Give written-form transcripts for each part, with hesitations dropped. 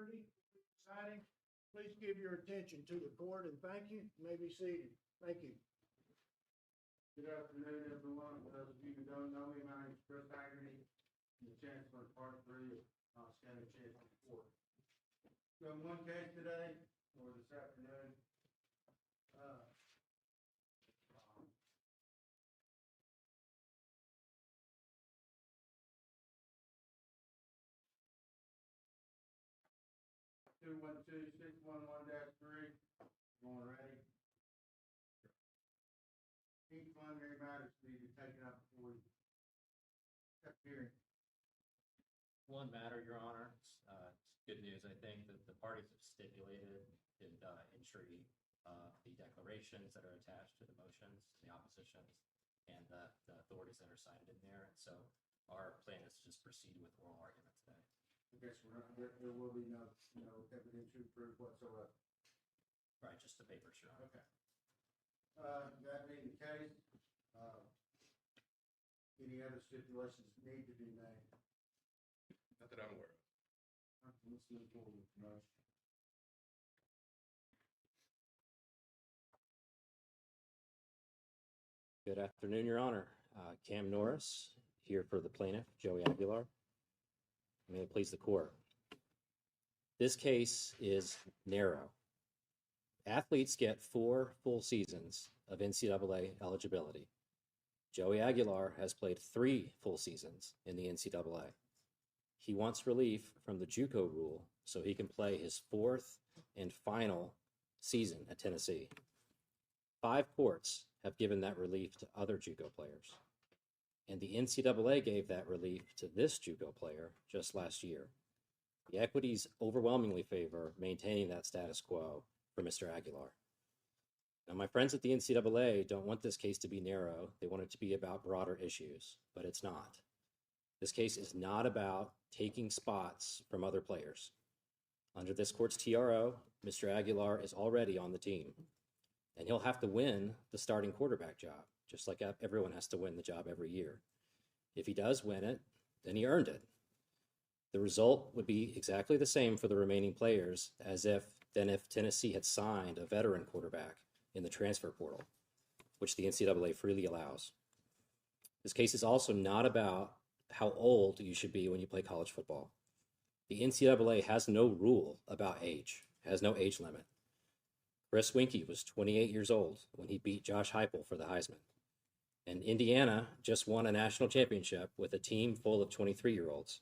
Jeopardy deciding. Please give your attention to the court and thank you. You may be seated. Thank you. Good afternoon, everyone. For those of you who don't know me, my name is Chris Haggerty. I'm the Chancellor of Part 3 of Knox County Chancery Court. We have one case today, or this afternoon. Two 12611-3. Going ready. Each preliminary matters to be taken up before we step hearing. One matter, Your Honor. It's good news, I think, that the parties have stipulated in entry the declarations that are attached to the motions, the oppositions, and the authorities that are cited in there. And so our plan is to just proceed with oral argument today. I guess there will be no evidentiary proof whatsoever. Right, just the papers, Your Honor. Okay. That being the case, any other stipulations need to be made? Not that I'm aware of. Let's move forward with the motion. Good afternoon, Your Honor. Cam Norris here for the plaintiff, Joey Aguilar. May it please the court. This case is narrow. Athletes get 4 full seasons of NCAA eligibility. Joey Aguilar has played 3 full seasons in the NCAA. He wants relief from the JUCO rule so he can play his 4th and final season at Tennessee. 5 courts have given that relief to other JUCO players, and the NCAA gave that relief to this JUCO player just last year. The equities overwhelmingly favor maintaining that status quo for Mr. Aguilar. Now, my friends at the NCAA don't want this case to be narrow. They want it to be about broader issues, but it's not. This case is not about taking spots from other players. Under this court's TRO, Mr. Aguilar is already on the team, and he'll have to win the starting quarterback job, just like everyone has to win the job every year. If he does win it, then he earned it. The result would be exactly the same for the remaining players as if Tennessee had signed a veteran quarterback in the transfer portal, which the NCAA freely allows. This case is also not about how old you should be when you play college football. The NCAA has no rule about age, has no age limit. Chris Winkie was 28 years old when he beat Josh Heupel for the Heisman. And Indiana just won a national championship with a team full of 23-year-olds.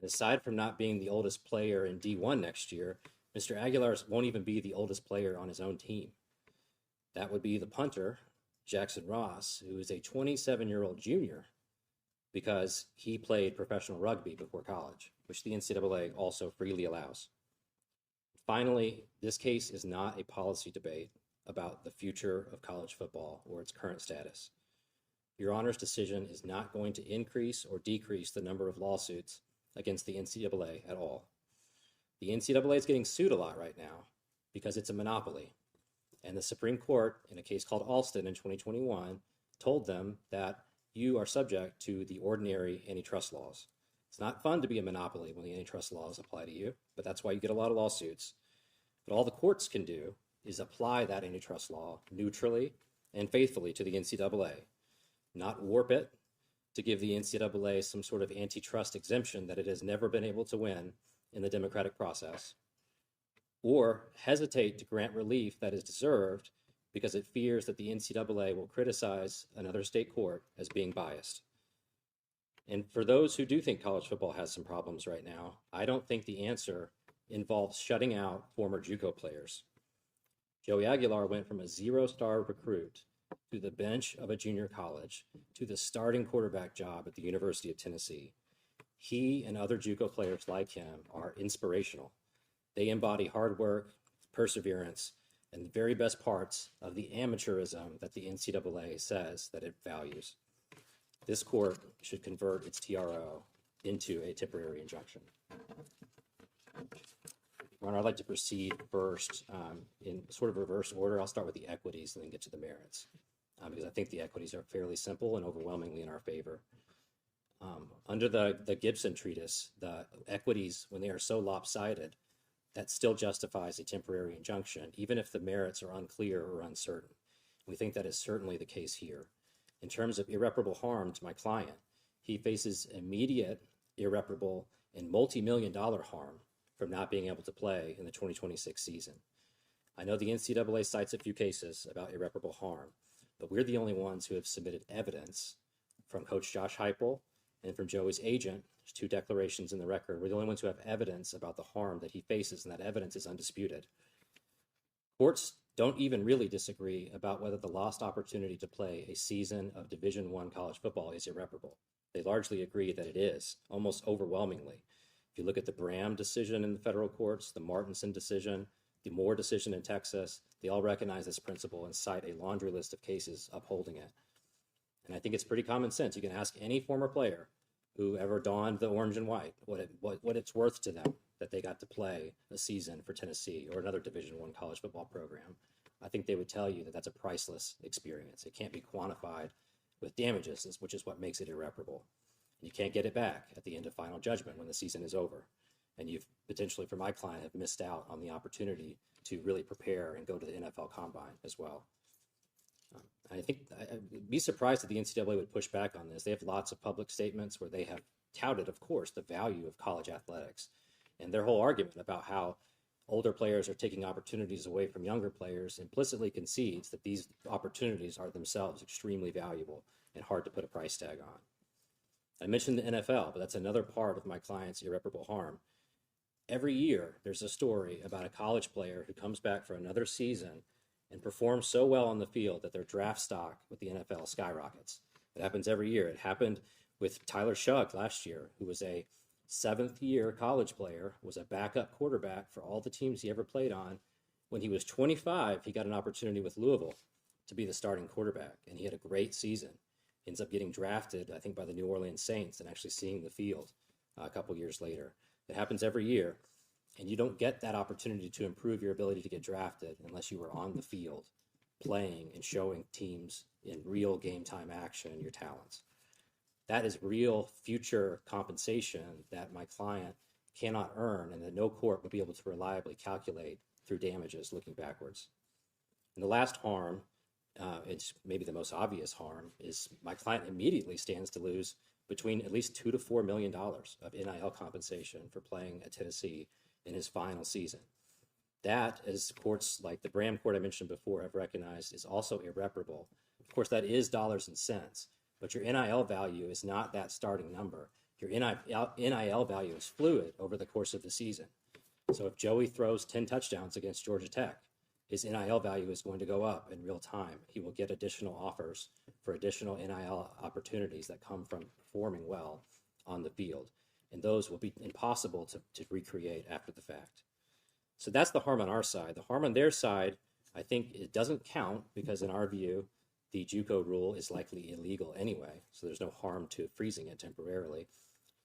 And aside from not being the oldest player in D1 next year, Mr. Aguilar won't even be the oldest player on his own team. That would be the punter, Jackson Ross, who is a 27-year-old junior because he played professional rugby before college, which the NCAA also freely allows. Finally, this case is not a policy debate about the future of college football or its current status. Your Honor's decision is not going to increase or decrease the number of lawsuits against the NCAA at all. The NCAA is getting sued a lot right now because it's a monopoly. And the Supreme Court, in a case called Alston in 2021, told them that you are subject to the ordinary antitrust laws. It's not fun to be a monopoly when the antitrust laws apply to you, but that's why you get a lot of lawsuits. But all the courts can do is apply that antitrust law neutrally and faithfully to the NCAA, not warp it to give the NCAA some sort of antitrust exemption that it has never been able to win in the democratic process, or hesitate to grant relief that is deserved because it fears that the NCAA will criticize another state court as being biased. And for those who do think college football has some problems right now, I don't think the answer involves shutting out former JUCO players. Joey Aguilar went from a 0-star recruit to the bench of a junior college to the starting quarterback job at the University of Tennessee. He and other JUCO players like him are inspirational. They embody hard work, perseverance, and the very best parts of the amateurism that the NCAA says that it values. This court should convert its TRO into a temporary injunction. Your Honor, I'd like to proceed first in sort of reverse order. I'll start with the equities and then get to the merits, because I think the equities are fairly simple and overwhelmingly in our favor. Under the Gibson treatise, the equities, when they are so lopsided, that still justifies a temporary injunction, even if the merits are unclear or uncertain. We think that is certainly the case here. In terms of irreparable harm to my client, he faces immediate irreparable and multi-million-dollar harm from not being able to play in the 2026 season. I know the NCAA cites a few cases about irreparable harm, but we're the only ones who have submitted evidence from Coach Josh Heupel and from Joey's agent. There's 2 declarations in the record. We're the only ones who have evidence about the harm that he faces, and that evidence is undisputed. Courts don't even really disagree about whether the lost opportunity to play a season of Division I college football is irreparable. They largely agree that it is, almost overwhelmingly. If you look at the Bram decision in the federal courts, the Martinson decision, the Moore decision in Texas, they all recognize this principle and cite a laundry list of cases upholding it. And I think it's pretty common sense. You can ask any former player who ever donned the orange and white what it's worth to them that they got to play a season for Tennessee or another Division I college football program. I think they would tell you that that's a priceless experience. It can't be quantified with damages, which is what makes it irreparable. You can't get it back at the end of final judgment when the season is over. And you've potentially, for my client, have missed out on the opportunity to really prepare and go to the NFL Combine as well. I think I'd be surprised if the NCAA would push back on this. They have lots of public statements where they have touted, of course, the value of college athletics. And their whole argument about how older players are taking opportunities away from younger players implicitly concedes that these opportunities are themselves extremely valuable and hard to put a price tag on. I mentioned the NFL, but that's another part of my client's irreparable harm. Every year, there's a story about a college player who comes back for another season and performs so well on the field that their draft stock with the NFL skyrockets. It happens every year. It happened with Tyler Shugg last year, who was a 7th-year college player, was a backup quarterback for all the teams he ever played on. When he was 25, he got an opportunity with Louisville to be the starting quarterback, and he had a great season. Ends up getting drafted, I think, by the New Orleans Saints and actually seeing the field a couple years later. It happens every year, and you don't get that opportunity to improve your ability to get drafted unless you are on the field playing and showing teams in real game time action your talents. That is real future compensation that my client cannot earn and that no court would be able to reliably calculate through damages looking backwards. And the last harm, it's maybe the most obvious harm, is my client immediately stands to lose between at least $2 to $4 million of NIL compensation for playing at Tennessee in his final season. That, as courts like the Bram court I mentioned before have recognized, is also irreparable. Of course, that is dollars and cents, but your NIL value is not that starting number. Your NIL value is fluid over the course of the season. So if Joey throws 10 touchdowns against Georgia Tech, his NIL value is going to go up in real time. He will get additional offers for additional NIL opportunities that come from performing well on the field. And those will be impossible to recreate after the fact. So that's the harm on our side. The harm on their side, I think it doesn't count because in our view, the JUCO rule is likely illegal anyway. So there's no harm to freezing it temporarily.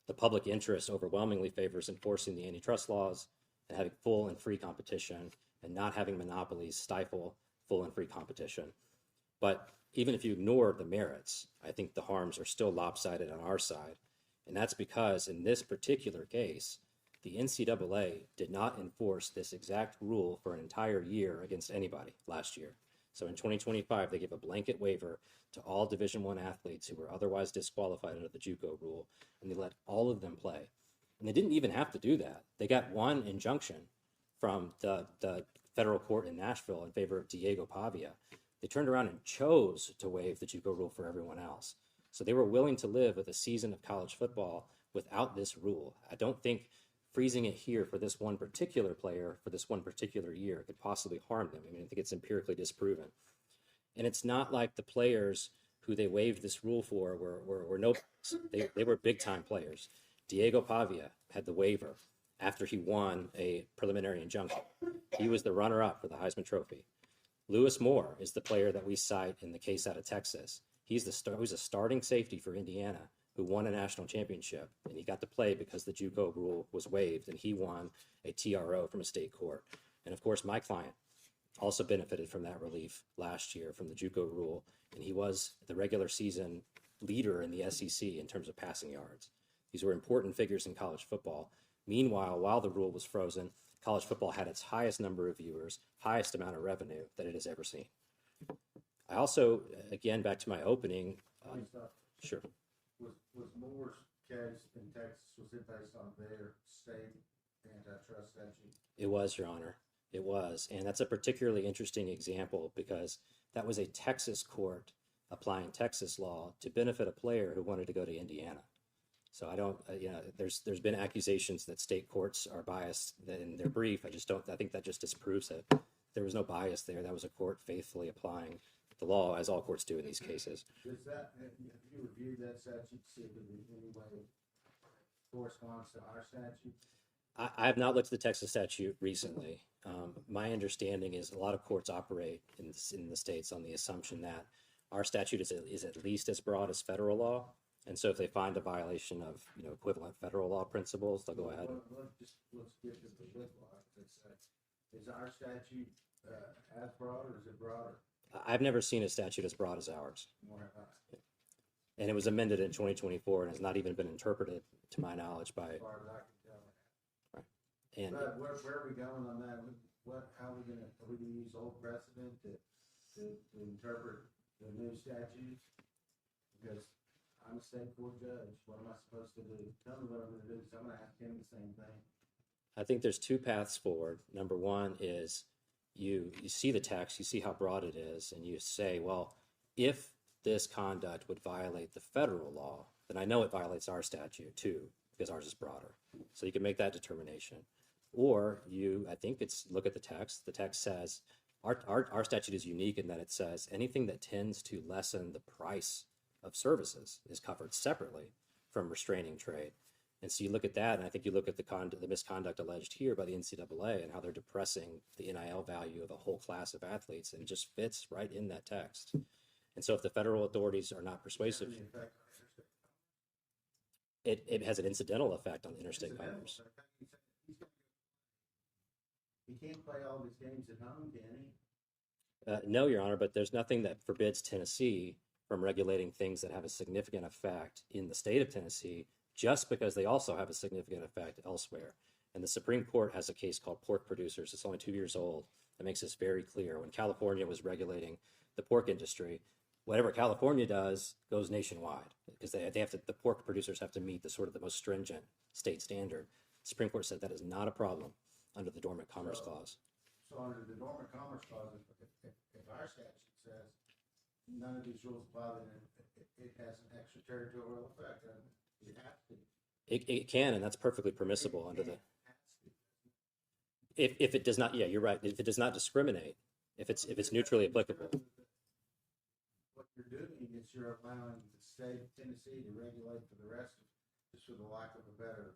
The public interest overwhelmingly favors enforcing the antitrust laws and having full and free competition and not having monopolies stifle full and free competition. But even if you ignore the merits, I think the harms are still lopsided on our side. And that's because in this particular case, the NCAA did not enforce this exact rule for an entire year against anybody last year. So in 2025, they gave a blanket waiver to all Division I athletes who were otherwise disqualified under the JUCO rule, and they let all of them play. And they didn't even have to do that. They got one injunction from the federal court in Nashville in favor of Diego Pavia. They turned around and chose to waive the JUCO rule for everyone else. So they were willing to live with a season of college football without this rule. I don't think freezing it here for this one particular player for this one particular year could possibly harm them. I mean, I think it's empirically disproven. And it's not like the players who they waived this rule for were no, they were big-time players. Diego Pavia had the waiver after he won a preliminary injunction. He was the runner-up for the Heisman Trophy. Lewis Moore is the player that we cite in the case out of Texas. He's a starting safety for Indiana who won a national championship, and he got to play because the JUCO rule was waived, and he won a TRO from a state court. And of course, my client also benefited from that relief last year from the JUCO rule, and he was the regular season leader in the SEC in terms of passing yards. These were important figures in college football. Meanwhile, while the rule was frozen, college football had its highest number of viewers, highest amount of revenue that it has ever seen. I also, again, back to my opening. Let me stop. Sure. Was Moore's case in Texas, was it based on their state antitrust statute? It was, Your Honor. It was. And that's a particularly interesting example because that was a Texas court applying Texas law to benefit a player who wanted to go to Indiana. So I don't, there's been accusations that state courts are biased in their brief. I think that just disproves it. There was no bias there. That was a court faithfully applying the law, as all courts do in these cases. Does that, have you reviewed that statute to see if it in any way corresponds to our statute? I have not looked at the Texas statute recently. My understanding is a lot of courts operate in the states on the assumption that our statute is at least as broad as federal law. And so if they find a violation of, equivalent federal law principles, they'll go ahead. Let's get to the flip law. Is our statute as broad or is it broader? I've never seen a statute as broad as ours. More have I. And it was amended in 2024 and has not even been interpreted, to my knowledge, by. As far as I can tell. Right. And But where are we going on that? Are we gonna use old precedent to interpret the new statutes? Because I'm a state court judge. What am I supposed to do? Tell me what I'm gonna do. So I'm gonna ask him the same thing. I think there's two paths forward. Number one is you see the text, you see how broad it is, and you say, well, if this conduct would violate the federal law, then I know it violates our statute too, because ours is broader. So you can make that determination. Or I think it's look at the text. The text says our statute is unique in that it says anything that tends to lessen the price of services is covered separately from restraining trade. And so you look at that, and I think you look at the misconduct alleged here by the NCAA and how they're depressing the NIL value of a whole class of athletes, and it just fits right in that text. And so if the federal authorities are not persuasive, it has an incidental effect on interstate commerce. He can't play all his games at home, can he? No, Your Honor, but there's nothing that forbids Tennessee from regulating things that have a significant effect in the state of Tennessee, just because they also have a significant effect elsewhere. And the Supreme Court has a case called Pork Producers. It's only 2 years old. That makes this very clear. When California was regulating the pork industry, whatever California does goes nationwide because the pork producers have to meet the most stringent state standard. The Supreme Court said that is not a problem under the Dormant Commerce Clause. So under the Dormant Commerce Clause, if our statute says none of these rules apply, then it has an extraterritorial effect. It has to. It can, and that's perfectly permissible under the. If it does not, yeah, you're right. If it does not discriminate, if it's neutrally applicable. What you're doing is you're allowing the state of Tennessee to regulate for the rest of, just for the lack of a better.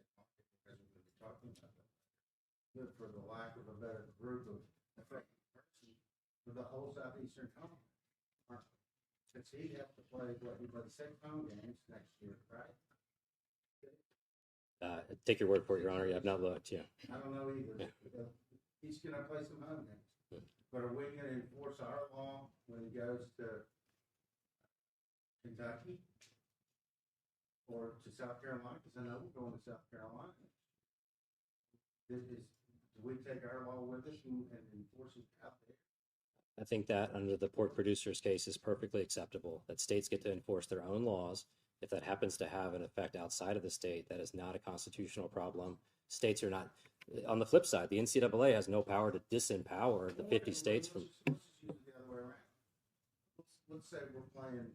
Because we're going to be talking about that. But for the lack of a better group of affected person for the whole southeastern Conference. Because he'd have to play what 6 home games next year, right? Take your word for it, Your Honor. You have not looked. Yeah. I don't know either. Yeah. He's going to play some home games. Yeah. But are we going to enforce our law when he goes to Kentucky or to South Carolina? Because I know we're going to South Carolina. Do we take our law with us and enforce it out there? I think that under the pork producers case is perfectly acceptable, that states get to enforce their own laws. If that happens to have an effect outside of the state, that is not a constitutional problem. States are not, on the flip side, the NCAA has no power to disempower the 50 states from. Let's just use it the other way around. Let's say we're playing,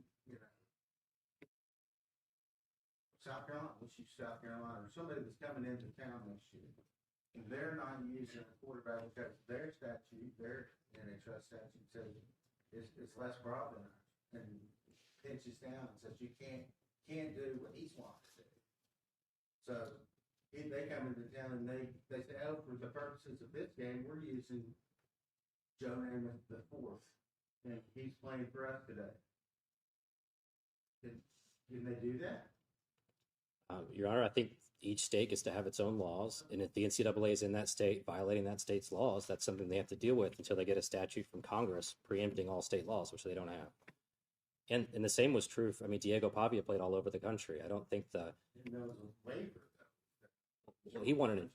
South Carolina, let's use South Carolina, or somebody that's coming into town next year. And they're not using a quarterback because their statute, their antitrust statute says it's less broad than ours, and pinches down and says you can't do what he's wanting to do. So they come into town and they say, oh, for the purposes of this game, we're using Joe Namath the fourth, and he's playing for us today. Can they do that? Your Honor, I think each state gets to have its own laws, and if the NCAA is in that state violating that state's laws, that's something they have to deal with until they get a statute from Congress preempting all state laws, which they don't have. And the same was true for, I mean, Diego Pavia played all over the country. I don't think And there was a waiver though. he wanted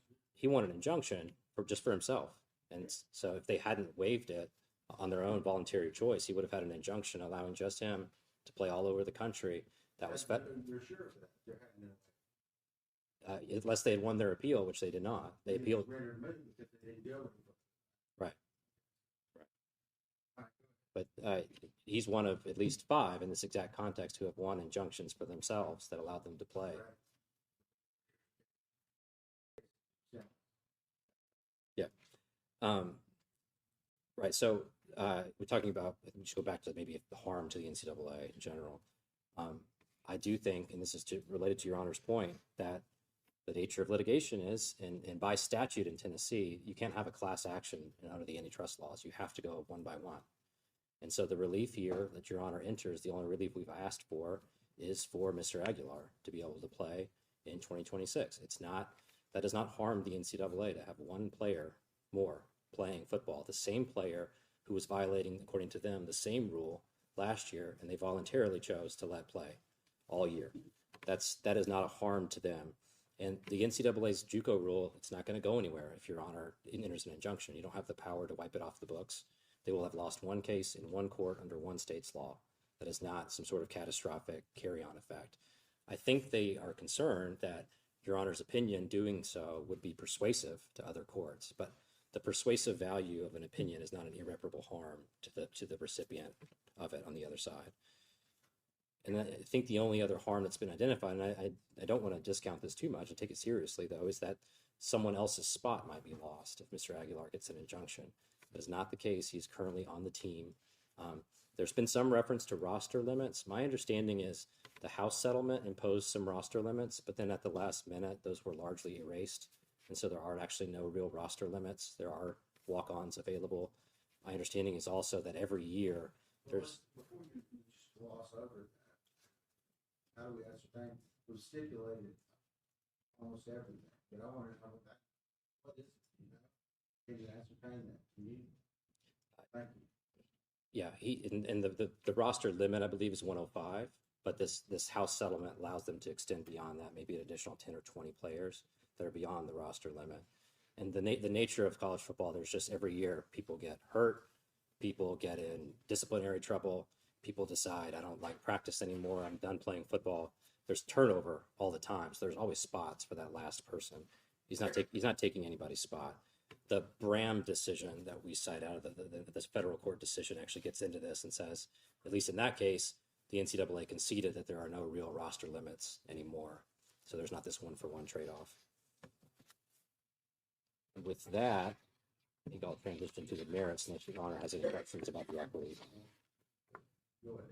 an injunction just for himself. And so if they hadn't waived it on their own voluntary choice, he would have had an injunction allowing just him to play all over the country. That was You're sure of that? There hadn't been unless they had won their appeal, which they did not. They appealed. rendered moot because they didn't deal with it. Right. All right, But he's one of at least 5 in this exact context who have won injunctions for themselves that allowed them to play. go ahead. Right. So we're talking about, we should go back to maybe the harm to the NCAA in general. I do think, and this is related to Your Honor's point, that the nature of litigation is, and by statute in Tennessee, you can't have a class action under the antitrust laws. You have to go one by one. And so the relief here that Your Honor enters, the only relief we've asked for is for Mr. Aguilar to be able to play in 2026. That does not harm the NCAA to have one player more playing football, the same player who was violating, according to them, the same rule last year, and they voluntarily chose to let play all year. That is not a harm to them. And the NCAA's JUCO rule, it's not going to go anywhere if Your Honor enters an injunction. You don't have the power to wipe it off the books. They will have lost one case in one court under one state's law. That is not some sort of catastrophic carry-on effect. I think they are concerned that Your Honor's opinion doing so would be persuasive to other courts, but the persuasive value of an opinion is not an irreparable harm to the recipient of it on the other side. And I think the only other harm that's been identified, and I don't want to discount this too much and take it seriously, though, is that someone else's spot might be lost if Mr. Aguilar gets an injunction. That is not the case. He's currently on the team. There's been some reference to roster limits. My understanding is the House settlement imposed some roster limits, but then at the last minute, those were largely erased. And so there are actually no real roster limits. There are walk-ons available. My understanding is also that every year there's... Before you just gloss over that, how do we ascertain? We've stipulated almost everything, but I want to know what is it, you know? Can you ascertain that? Can you? Thank you. Yeah, and the roster limit, I believe, is 105, but this House settlement allows them to extend beyond that, maybe an additional 10 or 20 players that are beyond the roster limit. And the nature of college football, there's just every year people get hurt, people get in disciplinary trouble, people decide, I don't like practice anymore, I'm done playing football. There's turnover all the time, so there's always spots for that last person. He's not taking anybody's spot. The Bram decision that we cite out of this federal court decision actually gets into this and says, at least in that case, the NCAA conceded that there are no real roster limits anymore. So there's not this one-for-one trade-off. With that, I think I'll transition to the merits unless Your Honor has any questions about the equity. Go ahead.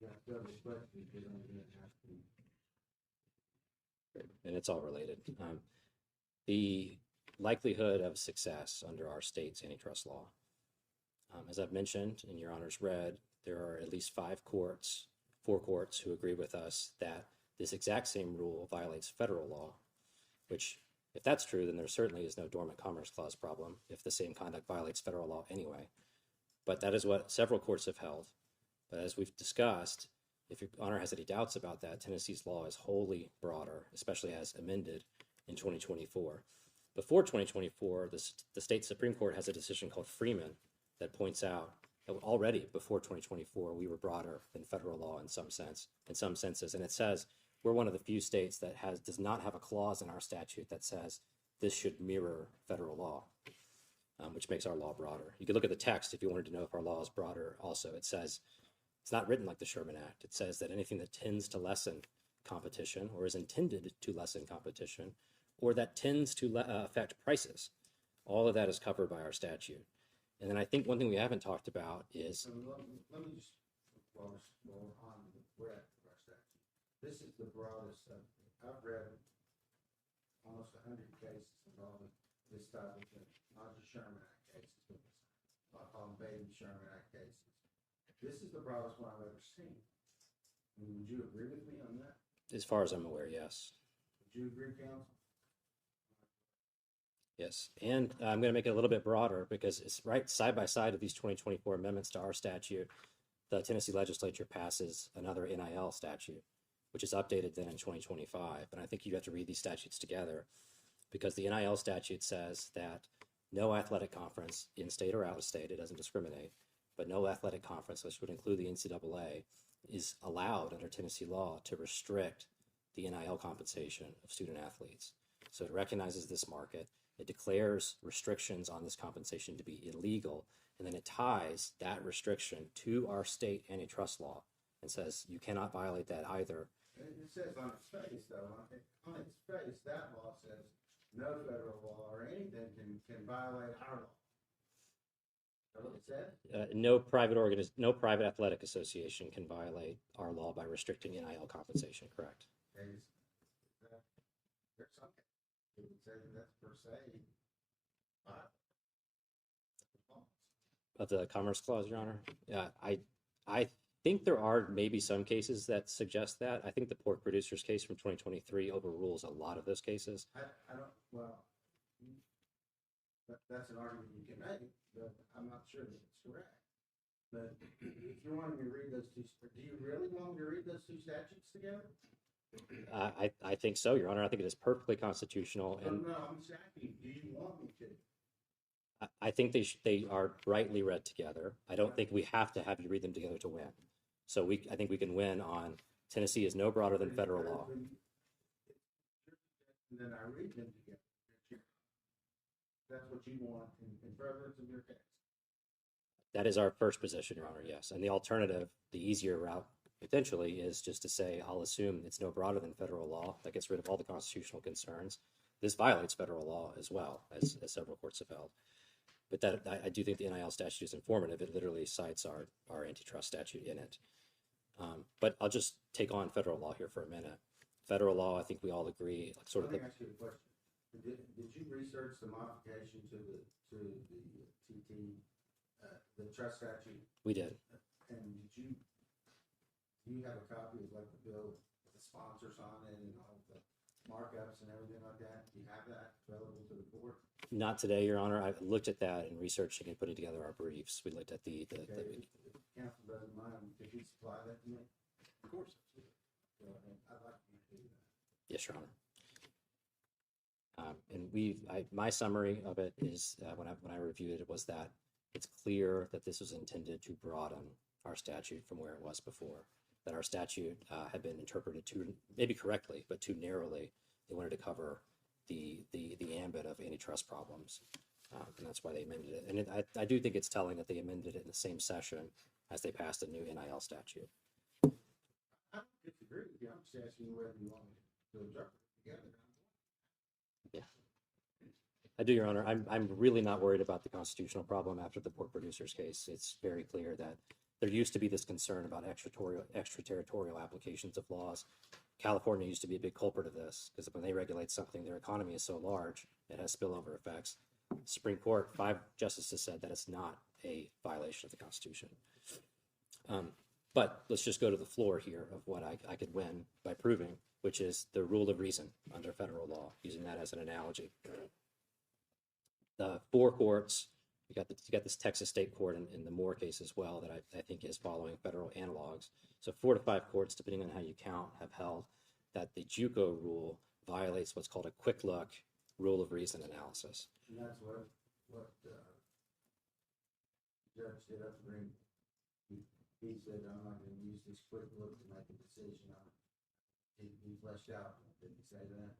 Yeah, go ahead. Because I'm going to ask you. And it's all related. The likelihood of success under our state's antitrust law. As I've mentioned, and Your Honor's read, there are at least 4 courts who agree with us that this exact same rule violates federal law, which, if that's true, then there certainly is no dormant commerce clause problem if the same conduct violates federal law anyway. But that is what several courts have held. But as we've discussed, if Your Honor has any doubts about that, Tennessee's law is wholly broader, especially as amended in 2024. Before 2024, the state Supreme Court has a decision called Freeman that points out that already before 2024, we were broader than federal law in some senses. And it says we're one of the few states that does not have a clause in our statute that says this should mirror federal law, which makes our law broader. You could look at the text if you wanted to know if our law is broader also. It says, it's not written like the Sherman Act. It says that anything that tends to lessen competition or is intended to lessen competition or that tends to affect prices, all of that is covered by our statute. And then I think one thing we haven't talked about is... Let me just, while we're on the breadth of our statute, this is the broadest subject. I've read almost 100 cases involving this type of thing, not just Sherman Act cases, but I call them baby Sherman Act cases. This is the broadest one I've ever seen. And would you agree with me on that? As far as I'm aware, yes. Would you agree, counsel? Yes, and I'm going to make it a little bit broader because it's right side by side of these 2024 amendments to our statute. the Tennessee legislature passes another NIL statute, which is updated then in 2025. And I think you have to read these statutes together, because the NIL statute says that no athletic conference, in state or out of state, it doesn't discriminate, but no athletic conference, which would include the NCAA, is allowed under Tennessee law to restrict the NIL compensation of student athletes. So it recognizes this market, it declares restrictions on this compensation to be illegal, and then it ties that restriction to our state antitrust law and says you cannot violate that either. It says on its face, though, on its face, that law says no federal law or anything can violate our law. Is that what it said? No private athletic association can violate our law by restricting NIL compensation, correct? There's something. It would say that's per se. Of the Commerce Clause, Your Honor? Yeah, I think there are maybe some cases that suggest that. I think the pork producers case from 2023 overrules a lot of those cases. I don't, well, that's an argument you can make, but I'm not sure that it's correct. But if you want me to read those two, do you really want me to read those two statutes together? I think so, Your Honor. I think it is perfectly constitutional. And No, I'm just asking, do you want me to? I think they are rightly read together. I don't think we have to have you read them together to win. So I think we can win on Tennessee is no broader than federal law. And then I read them together. That's what you want in furtherance of your case. That is our first position, Your Honor, yes. And the alternative, the easier route, potentially, is just to say, I'll assume it's no broader than federal law. That gets rid of all the constitutional concerns. This violates federal law as well, as several courts have held. But that I do think the NIL statute is informative. It literally cites our antitrust statute in it. But I'll just take on federal law here for a minute. Federal law, I think we all agree, sort of. Let me ask you a question. Did you research the modification to the TT, the trust statute? We did. And do you have a copy of like the bill with the sponsors on it and all the markups and everything like that? Do you have that available to the board? Not today, Your Honor. I looked at that in researching and putting together our briefs. We looked at the If council doesn't mind, could you supply that to me? Of course. So, I'd like you to do that. Yes, Your Honor. And my summary of it is when I reviewed it was that it's clear that this was intended to broaden our statute from where it was before. That our statute had been interpreted maybe correctly, but too narrowly. They wanted to cover the ambit of antitrust problems, and that's why they amended it. And I do think it's telling that they amended it in the same session as they passed a new NIL statute. I don't disagree with you. I'm just asking you whether you want me to interpret it together. I do, Your Honor. I'm really not worried about the constitutional problem after the pork producers case. It's very clear that there used to be this concern about extraterritorial applications of laws. California used to be a big culprit of this because when they regulate something, their economy is so large, it has spillover effects. Supreme Court, 5 justices said that it's not a violation of the Constitution. But let's just go to the floor here of what I could win by proving, which is the rule of reason under federal law, using that as an analogy. The 4 courts, you got this Texas state court in the Moore case as well that I think is following federal analogs. So 4 to 5 courts, depending on how you count, have held that the JUCO rule violates what's called a quick look rule of reason analysis. And that's what Judge did up for him. He said, I'm not going to use this quick look to make a decision on it. He fleshed out. Did he say that?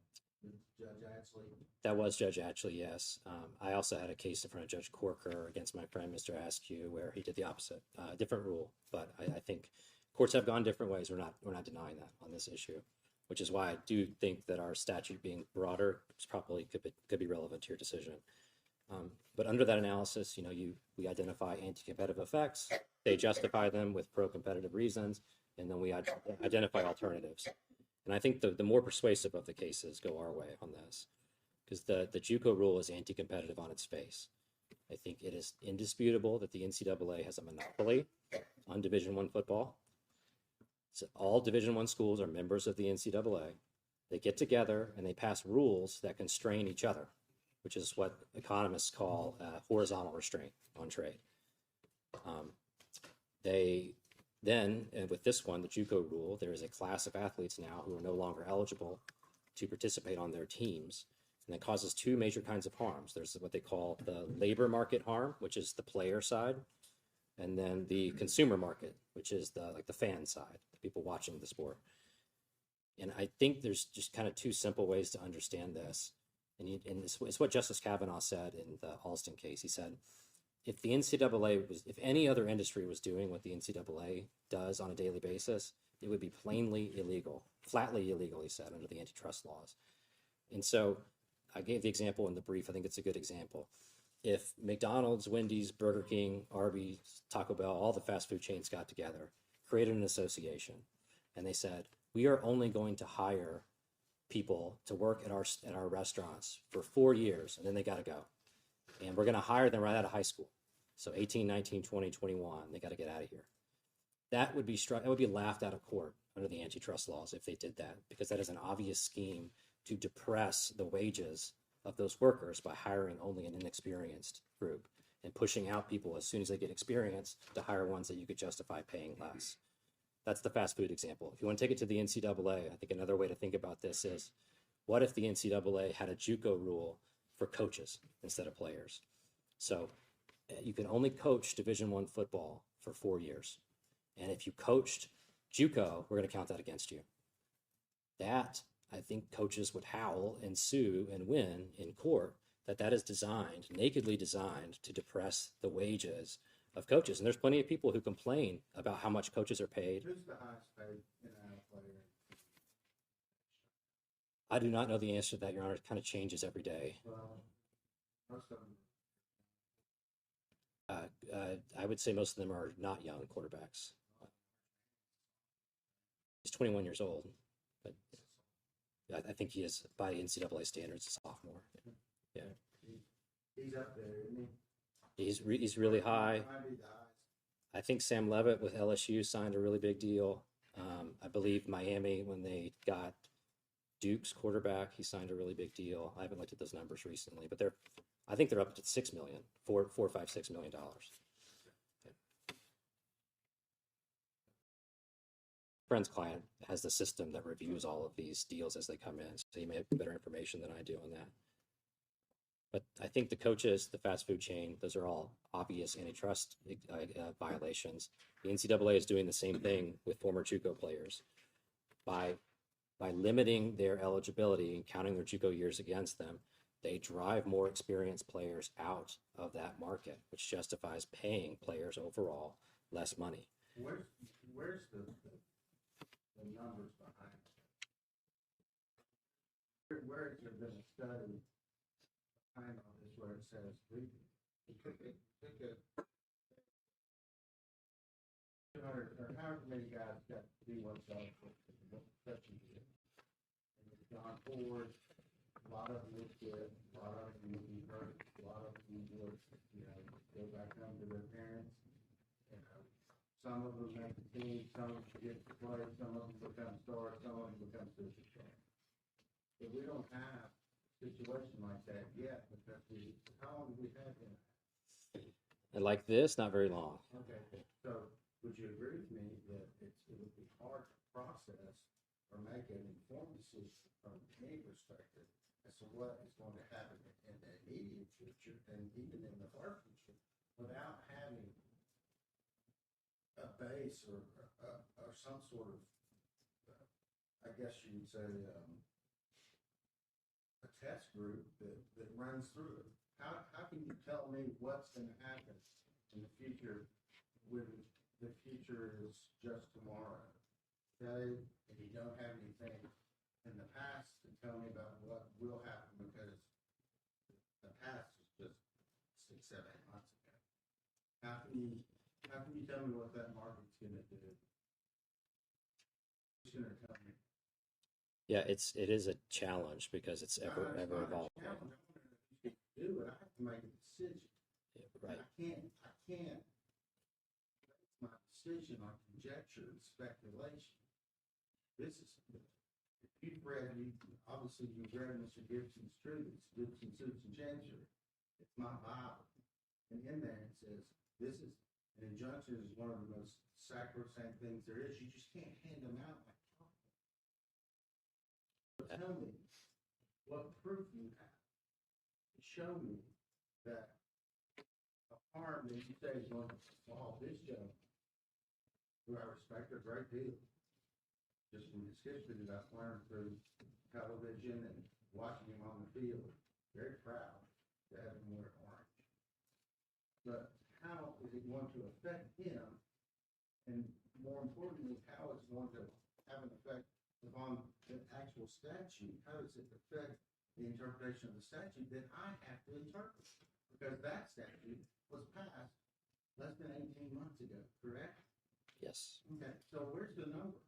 Judge Ashley? That was Judge Ashley, yes. I also had a case in front of Judge Corker against my friend, Mr. Askew, where he did the opposite, different rule. But I think courts have gone different ways. We're not denying that on this issue, which is why I do think that our statute being broader probably could be relevant to your decision. But under that analysis, we identify anti-competitive effects. They justify them with pro-competitive reasons, and then we identify alternatives. And I think the more persuasive of the cases go our way on this, because the JUCO rule is anti-competitive on its face. I think it is indisputable that the NCAA has a monopoly on Division I football. So all Division I schools are members of the NCAA. They get together and they pass rules that constrain each other, which is what economists call horizontal restraint on trade. They Then, and with this one, the JUCO rule, there is a class of athletes now who are no longer eligible to participate on their teams. And that causes two major kinds of harms. There's what they call the labor market harm, which is the player side, and then the consumer market, which is the fan side, the people watching the sport. And I think there's just kind of two simple ways to understand this. And it's what Justice Kavanaugh said in the Alston case. He said, if the NCAA if any other industry was doing what the NCAA does on a daily basis, it would be plainly illegal, flatly illegal, he said, under the antitrust laws. And so I gave the example in the brief. I think it's a good example. If McDonald's, Wendy's, Burger King, Arby's, Taco Bell, all the fast food chains got together, created an association, and they said, we are only going to hire people to work at our restaurants for 4 years, and then they got to go. And we're going to hire them right out of high school. So 18, 19, 20, 21, they got to get out of here. That would be laughed out of court under the antitrust laws if they did that, because that is an obvious scheme to depress the wages of those workers by hiring only an inexperienced group and pushing out people as soon as they get experience to hire ones that you could justify paying less. That's the fast food example. If you want to take it to the NCAA, I think another way to think about this is, what if the NCAA had a JUCO rule for coaches instead of players? So you can only coach Division I football for 4 years. And if you coached JUCO, we're going to count that against you. That, I think coaches would howl and sue and win in court that is designed, nakedly designed, to depress the wages of coaches. And there's plenty of people who complain about how much coaches are paid. Who's the highest paid NFL player? I do not know the answer to that, Your Honor. It kind of changes every day. Well, most of them. I would say most of them are not young quarterbacks. He's 21 years old, but I think he is, by NCAA standards, a sophomore. Yeah. He's up there, isn't he? He's really high. Might be the highest. I think Sam Levitt with LSU signed a really big deal. I believe Miami, when they got Duke's quarterback, he signed a really big deal. I haven't looked at those numbers recently, but I think they're up to $6 million, $4, $5, $6 million. Friend's client has the system that reviews all of these deals as they come in, so he may have better information than I do on that. But I think the coaches, the fast food chain, those are all obvious antitrust violations. The NCAA is doing the same thing with former JUCO players by limiting their eligibility and counting their JUCO years against them. They drive more experienced players out of that market, which justifies paying players overall less money. Where's the numbers behind it? Where has there been a study behind all this where it says we took a 200 or however many guys got to be one side for exception to it. And it's gone forward. A lot of them look good. A lot of them would be hurt. A lot of them would, go back home to their parents. Some of them make the team, some of them get to play, some of them become stars, some of them become superstars. But we don't have a situation like that yet because how long have we had that? And like this, not very long. Okay, so would you agree with me that it would be hard to process or make an informed decision from any perspective as to what is going to happen in the immediate future and even in the far future without having a base or some sort of, I guess you would say, a test group that runs through it. How can you tell me what's going to happen in the future when the future is just tomorrow? Okay, if you don't have anything in the past to tell me about what will happen because the past is just 6, 7, 8 months ago. How can you tell me what that market's going to do? Who's going to tell me? Yeah, it is a challenge because it's ever evolving. I want to know if you can do it. I have to make a decision. Yeah, right. I can't base my decision on conjecture and speculation. This is, if you've read, obviously you've read Mr. Gibson's Truths, Gibson Suits and Chancery. It's my Bible. And in there it says, this is An injunction is one of the most sacrosanct things there is. You just can't hand them out like popcorn. Tell me what proof you have. Show me that a harm that you say is going to solve this gentleman, who I respect a great deal, just from his history that I've learned through television and watching him on the field. Very proud to have him wear orange. But how is it going to affect him? And more importantly, how is it going to have an effect upon the actual statute? How does it affect the interpretation of the statute that I have to interpret? Because that statute was passed less than 18 months ago, correct? Yes. Okay, so where's the numbers?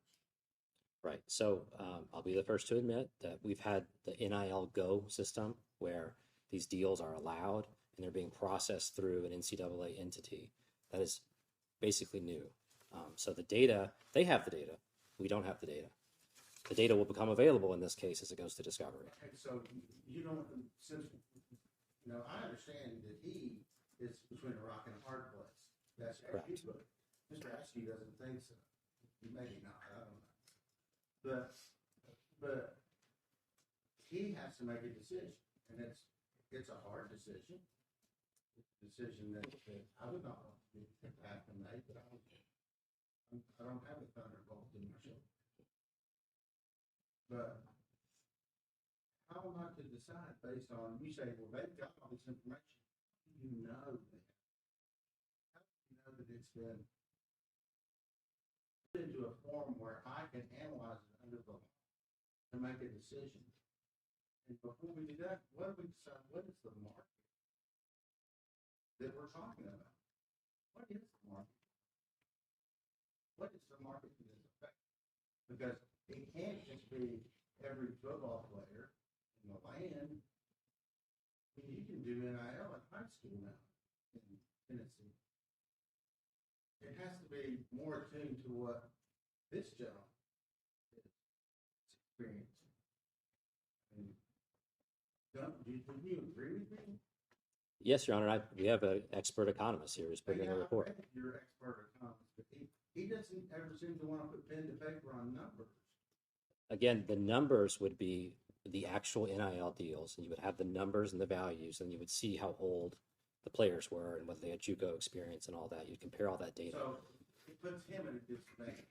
Right. So I'll be the first to admit that we've had the NIL Go system where these deals are allowed and they're being processed through an NCAA entity. That is basically new. So the data, they have the data. We don't have the data. The data will become available in this case as it goes to discovery. Okay, so you don't, since, you know, I understand that he is between a rock and a hard place. That's Correct. Mr. Askew doesn't think so. Maybe not, I don't know. But he has to make a decision, and it's a hard decision. It's a decision that I would not want to have to make, but I don't have a thunderbolt in my shoulder. But how am I to decide based on, you say, well, they've got all this information. How do you know that? How do you know that it's been put into a form where I can analyze it under the law to make a decision? And before we do that, what do we decide? What is the market that we're talking about? What is the market? What is the market that is affected? Because it can't just be every football player in the land. I mean, you can do NIL at high school now in Tennessee. It has to be more attuned to what this gentleman is experiencing. I mean, do you agree with me? Yes, Your Honor. We have an expert economist here who's putting in a report. I read your expert economist, but he doesn't ever seem to want to put pen to paper on numbers. Again, the numbers would be the actual NIL deals, and you would have the numbers and the values, and you would see how old the players were and whether they had JUCO experience and all that. You'd compare all that data. So it puts him at a disadvantage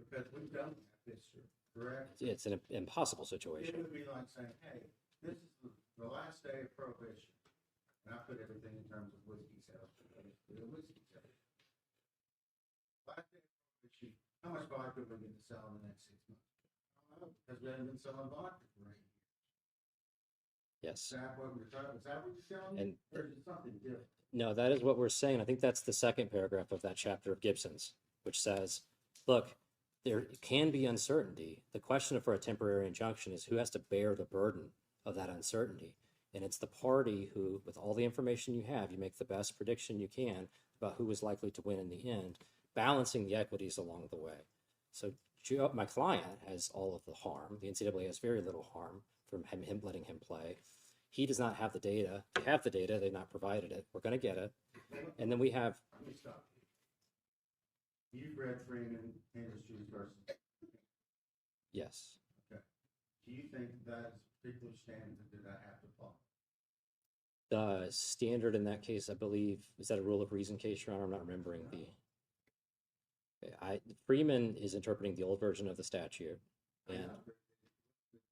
because we don't have history, correct? It's an impossible It situation. would be like saying, hey, this is the last day of prohibition. And I put everything in terms of whiskey sales. Whiskey sales. Last day of prohibition, how much vodka are we going to sell in the next 6 months? I don't know, because we haven't been selling vodka for 8 years. Yes. Is that what we're talking, is that what you're telling me? Or is it something different? No, that is what we're saying. I think that's the second paragraph of that chapter of Gibson's, which says, look, there can be uncertainty. The question for a temporary injunction is who has to bear the burden of that uncertainty. And it's the party who, with all the information you have, you make the best prediction you can about who is likely to win in the end, balancing the equities along the way. So my client has all of the harm. The NCAA has very little harm from him letting him play. He does not have the data. They have the data. They've not provided it. We're going to get it. And then we have... Let me stop you. You've read Freeman Industries versus... Yes. Okay. Do you think that is a particular standard that I have to follow? The standard in that case, I believe, is that a rule of reason case, Your Honor? I'm not remembering the... Freeman is interpreting the old version of the statute. And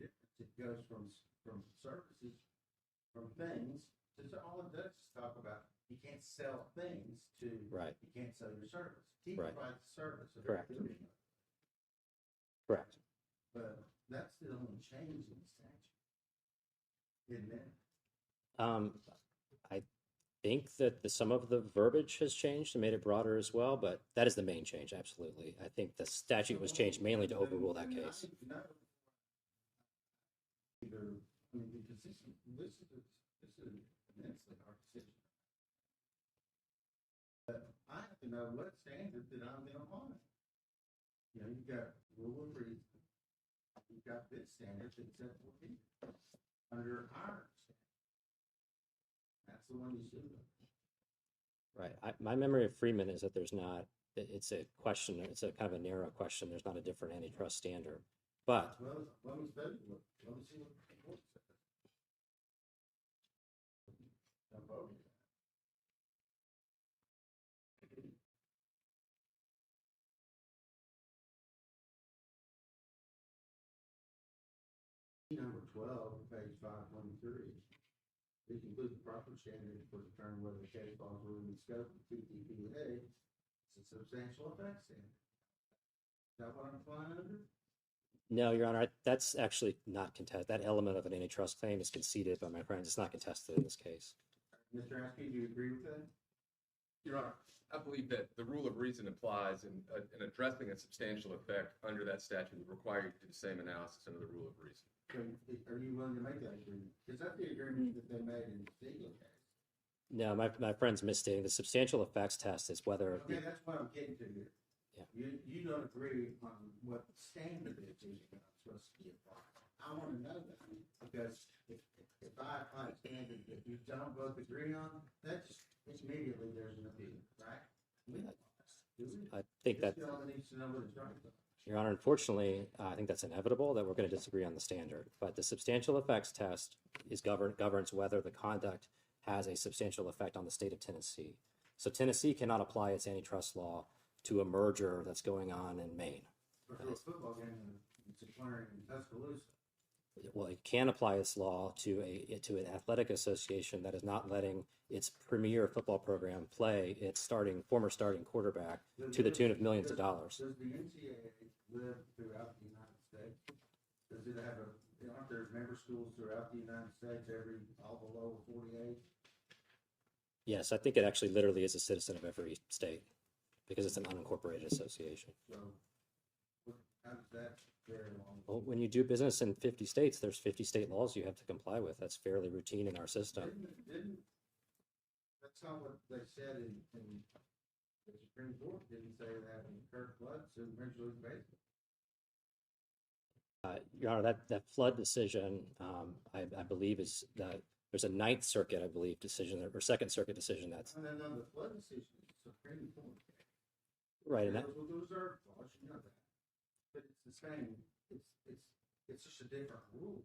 It goes from services, from things, to all it does is talk about you can't sell things to, right. You can't sell your service. He Right. provides the service. So Correct. they're doing it. Correct. But that's the only change in the statute, isn't it? I think that some of the verbiage has changed and made it broader as well, but that is the main change, absolutely. I think the statute was changed mainly to overrule that case. Either, I mean, because this is an immensely hard decision. But I have to know what standard that I'm going to apply. You know, you've got rule of reason. You've got this standard that's set for here under our standard. That's the one you should have. Right. My memory of Freeman is that there's not, it's a question, it's a kind of a narrow question. There's not a different antitrust standard. But Well, let me study, let me see what the court says. I'm voting. Number 12, page 523. It includes the proper standards for determining whether the case falls within the scope of TTPA. It's a substantial effect standard. Is that what I'm flying under? no, Your Honor, that's actually not contested. That element of an antitrust claim is conceded by my friends. It's not contested in this case. Mr. Askey, do you agree with that? Your Honor, I believe that the rule of reason applies in addressing a substantial effect under that statute would require you to do the same analysis under the rule of reason. So, are you willing to make that agreement? Because that's the agreement that they made in the Stegall case. No, my friend's misstating. The substantial effects test is whether. Okay, that's what I'm getting to here. Yeah. You don't agree on what the standard is you're supposed to be applied. I want to know that, because if I apply a standard that you don't both agree on, that's immediately there's an appeal, right? I think that, This fellow needs to know what it's right. Your Honor, unfortunately, I think that's inevitable that we're going to disagree on the standard. But the substantial effects test is governs whether the conduct has a substantial effect on the state of Tennessee. So Tennessee cannot apply its antitrust law to a merger that's going on in Maine. For a football game, it's occurring in Tuscaloosa. Well, it can apply its law to an athletic association that is not letting its premier football program play its former starting quarterback to the tune of millions of dollars. Does the NCAA live throughout the United States? Does it have aren't there member schools throughout the United States, all below 48? Yes, I think it actually literally is a citizen of every state because it's an unincorporated association. So, how does that vary along? Well, when you do business in 50 states, there's 50 state laws you have to comply with. That's fairly routine in our system. That's not what they said in the Supreme Court. Didn't say that in Kirk Flood, so Major League Baseball. Your Honor, that flood decision, I believe there's a Ninth Circuit, I believe, decision or Second Circuit decision that's. And then on the flood decision, it's the Supreme Court. Right, and that. Those were reserved laws, you know that. But it's the same, it's just a different rule.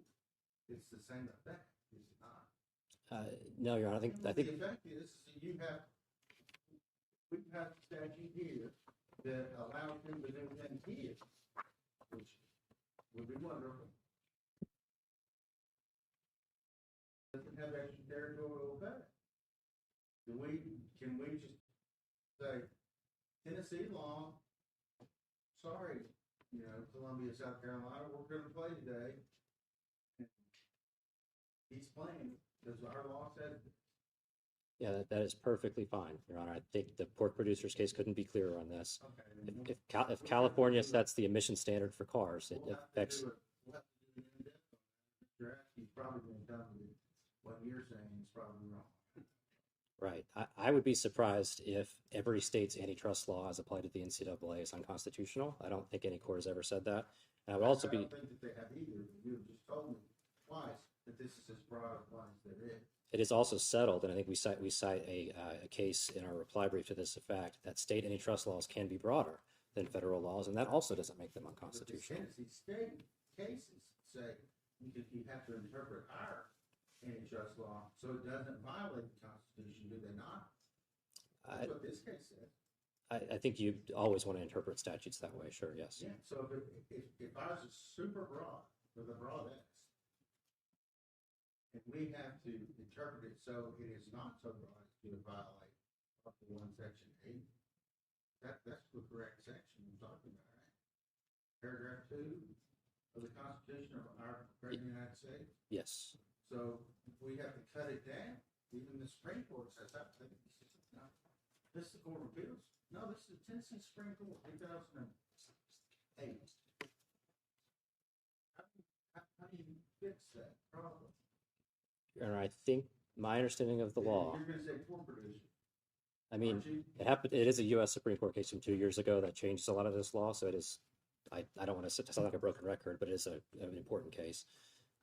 It's the same effect, is it not? No, Your Honor, I think. The effect is we have a statute here that allows them to do things here, which would be wonderful. Doesn't have extraterritorial effect. Can we just say, Tennessee law, sorry, Columbia, South Carolina, we're gonna play today. He's playing, because our law said. Yeah, that is perfectly fine, Your Honor. I think the pork producer's case couldn't be clearer on this. Okay. If California sets the emission standard for cars, it affects. We'll have to do it in depth. He's probably gonna tell me what you're saying is probably wrong. Right. I would be surprised if every state's antitrust law as applied to the NCAA is unconstitutional. I don't think any court has ever said that. And I would also be. I don't think that they have either. You just told me twice that this is as broad a line as there is. It is also settled, and I think we cite a case in our reply brief to this effect that state antitrust laws can be broader than federal laws, and that also doesn't make them unconstitutional. But the Tennessee state cases say you have to interpret our antitrust law so it doesn't violate the Constitution, do they not? That's what this case says. I think you always want to interpret statutes that way. Sure, yes. Yeah. So if ours is super broad with a broad X, and we have to interpret it so it is not so broad as to violate up to Section 8, that's the correct section we're talking about, right? Paragraph 2 of the Constitution of our great United States. Yes. So if we have to cut it down, even the Supreme Court says that. No, this is the Court of Appeals. No, this is the Tennessee Supreme Court, 2008. How do you fix that problem? And I think my understanding of the law. You're going to say pork producer. I mean, it is a U.S. Supreme Court case from 2 years ago that changes a lot of this law. So it is. I don't want to sound like a broken record, but it is an important case.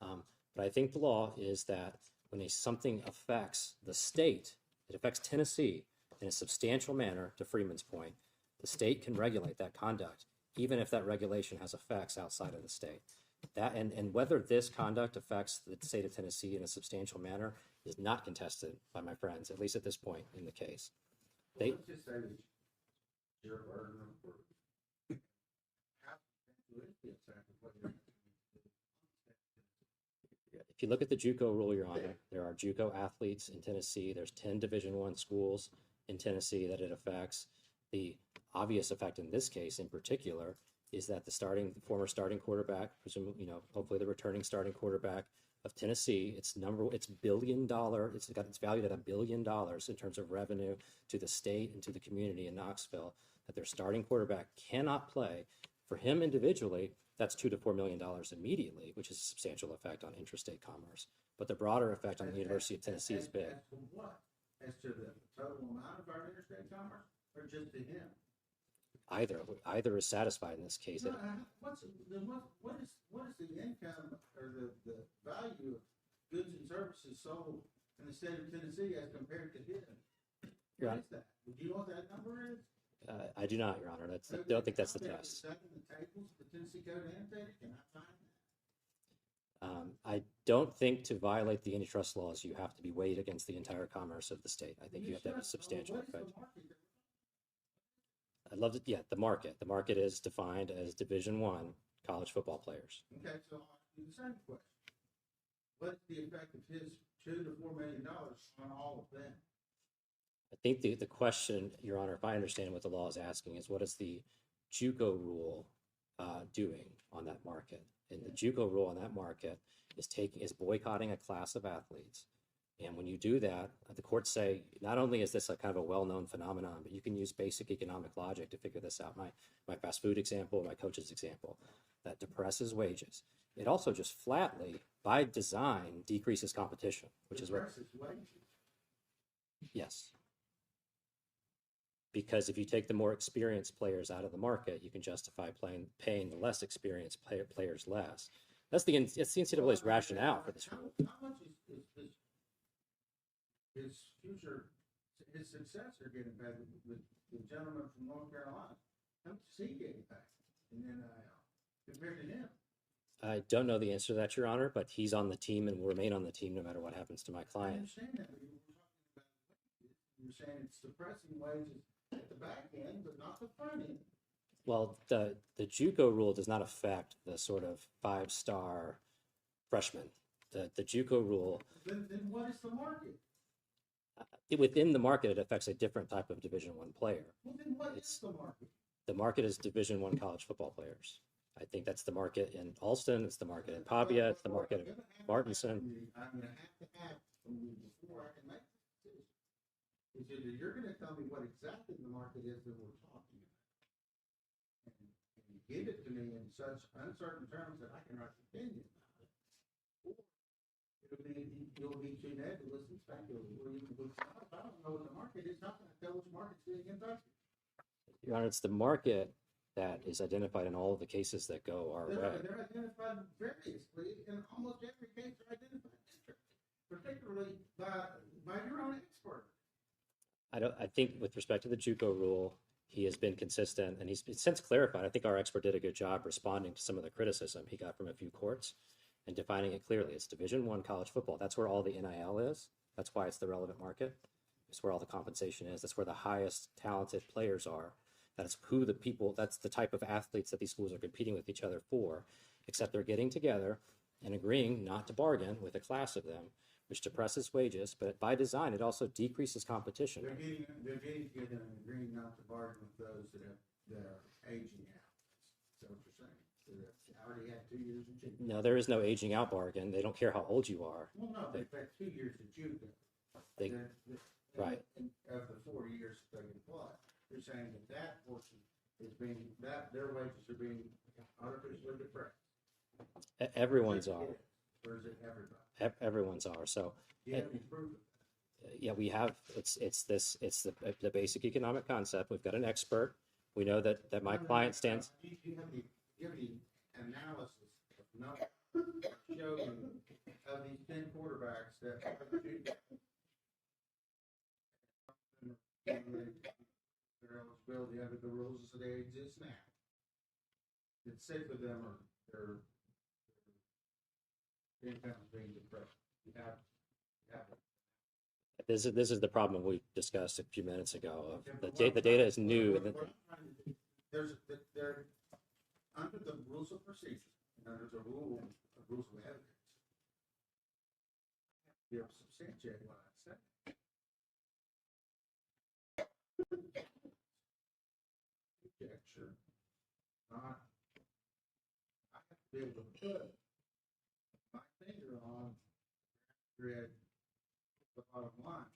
But I think the law is that when something affects the state, it affects Tennessee, in a substantial manner, to Freeman's point, the state can regulate that conduct, even if that regulation has effects outside of the state. That and whether this conduct affects the state of Tennessee in a substantial manner is not contested by my friends, at least at this point in the case. They, Let's just say that you're a burden for how is the effect of what you're if you look at the JUCO rule, Your Honor, there are JUCO athletes in Tennessee. There's 10 Division I schools in Tennessee that it affects. The obvious effect in this case, in particular, is that the former starting quarterback, presumably, hopefully the returning starting quarterback of Tennessee, it's valued at $1 billion in terms of revenue to the state and to the community in Knoxville, that their starting quarterback cannot play. For him individually, that's $2 to $4 million immediately, which is a substantial effect on interstate commerce. But the broader effect on the University of Tennessee is big. As to what? As to the total amount of our interstate commerce, or just to him? Either is satisfied in this case. No, what is the income or the value of goods and services sold in the state of Tennessee as compared to his? What is that? Do you know what that number is? I do not, Your Honor. I don't think that's the test. Second the tables, the Tennessee Code annotated, can I find that? I don't think to violate the antitrust laws, you have to be weighed against the entire commerce of the state. I think you have to have a substantial effect. I'd love to, the market. The market is defined as Division I college football players. Okay, so I'll ask you the same question. What's the effect of his $2 to $4 million on all of them? I think the question, Your Honor, if I understand what the law is asking, is what is the JUCO rule doing on that market? And the JUCO rule on that market is boycotting a class of athletes. And when you do that, the courts say, not only is this a kind of a well-known phenomenon, but you can use basic economic logic to figure this out. My fast food example, my coach's example, that depresses wages. It also just flatly, by design, decreases competition, which is what. Depresses wages? Yes. Because if you take the more experienced players out of the market, you can justify paying the less experienced players less. That's the NCAA's rationale for this rule. How much is his successor getting paid with the gentleman from North Carolina? How much is he getting paid in NIL compared to him? I don't know the answer to that, Your Honor, but he's on the team and will remain on the team no matter what happens to my I client. understand that, but you're saying it's suppressing wages at the back end, but not the front end. Well, the JUCO rule does not affect the sort of five-star freshman. The JUCO rule. Then what is the market? Within the market, it affects a different type of Division I player. Well, then what is the market? The market is Division I college football players. I think that's the market in Alston. It's the market in Pavia. It's the market in Martinson. I'm going to have from you before I can make this decision. Is either you're going to tell me what exactly the market is that we're talking about, and you give it to me in such uncertain terms that I can write an opinion about it, or it'll be too nebulous and speculative. Where you can look, if I don't know what the market is, not going to tell which market's in Kentucky. Your Honor, it's the market that is identified in all of the cases that go our way. They're identified variously in almost every case. They're identified differently, particularly by your own expert. I think with respect to the JUCO rule, he has been consistent and he's since clarified. I think our expert did a good job responding to some of the criticism he got from a few courts and defining it clearly. It's Division I college football. That's where all the NIL is. That's why it's the relevant market. It's where all the compensation is. That's where the highest talented players are. That's that's the type of athletes that these schools are competing with each other for, except they're getting together and agreeing not to bargain with a class of them, which depresses wages, but by design, it also decreases competition. They're getting together and agreeing not to bargain with those that are aging out. Is that what you're saying? So they already had 2 years of JUCO. No, there is no aging out bargain. They don't care how old you are. Well, no, they've had 2 years of JUCO. Right. Of the 4 years that they can apply. They're saying that portion is their wages are being artificially depressed. Everyone's are. Or is it everybody? Everyone's are. So You have to prove it. yeah, we have. It's the basic economic concept. We've got an expert. We know that my client stands. Do you have any analysis of numbers showing of these 10 quarterbacks that are eligibility under the rules as they exist now. It's safe for them or their income is being depressed. You have This is the problem we discussed a few minutes ago. Of the data is new. What I'm trying to do, there, under the rules of procedure, and under the rules of evidence, I have to be able to substantiate what I said. Conjecture, not, I have to be able to put my finger on grid the bottom line.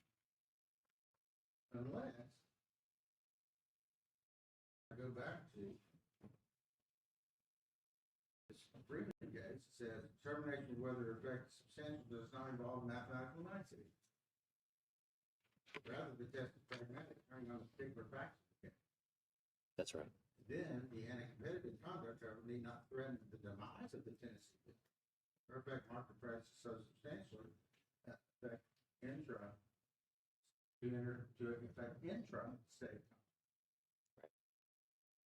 Unless I go back to this agreement case, it says determination of whether it affects substantial does not involve mathematical nicety. Rather, the test is pragmatic, turning on the particular facts of the case. That's right. Then the anti-competitive conduct, however, need not threaten the demise of the Tennessee or affect market prices so substantially that affect intra-state.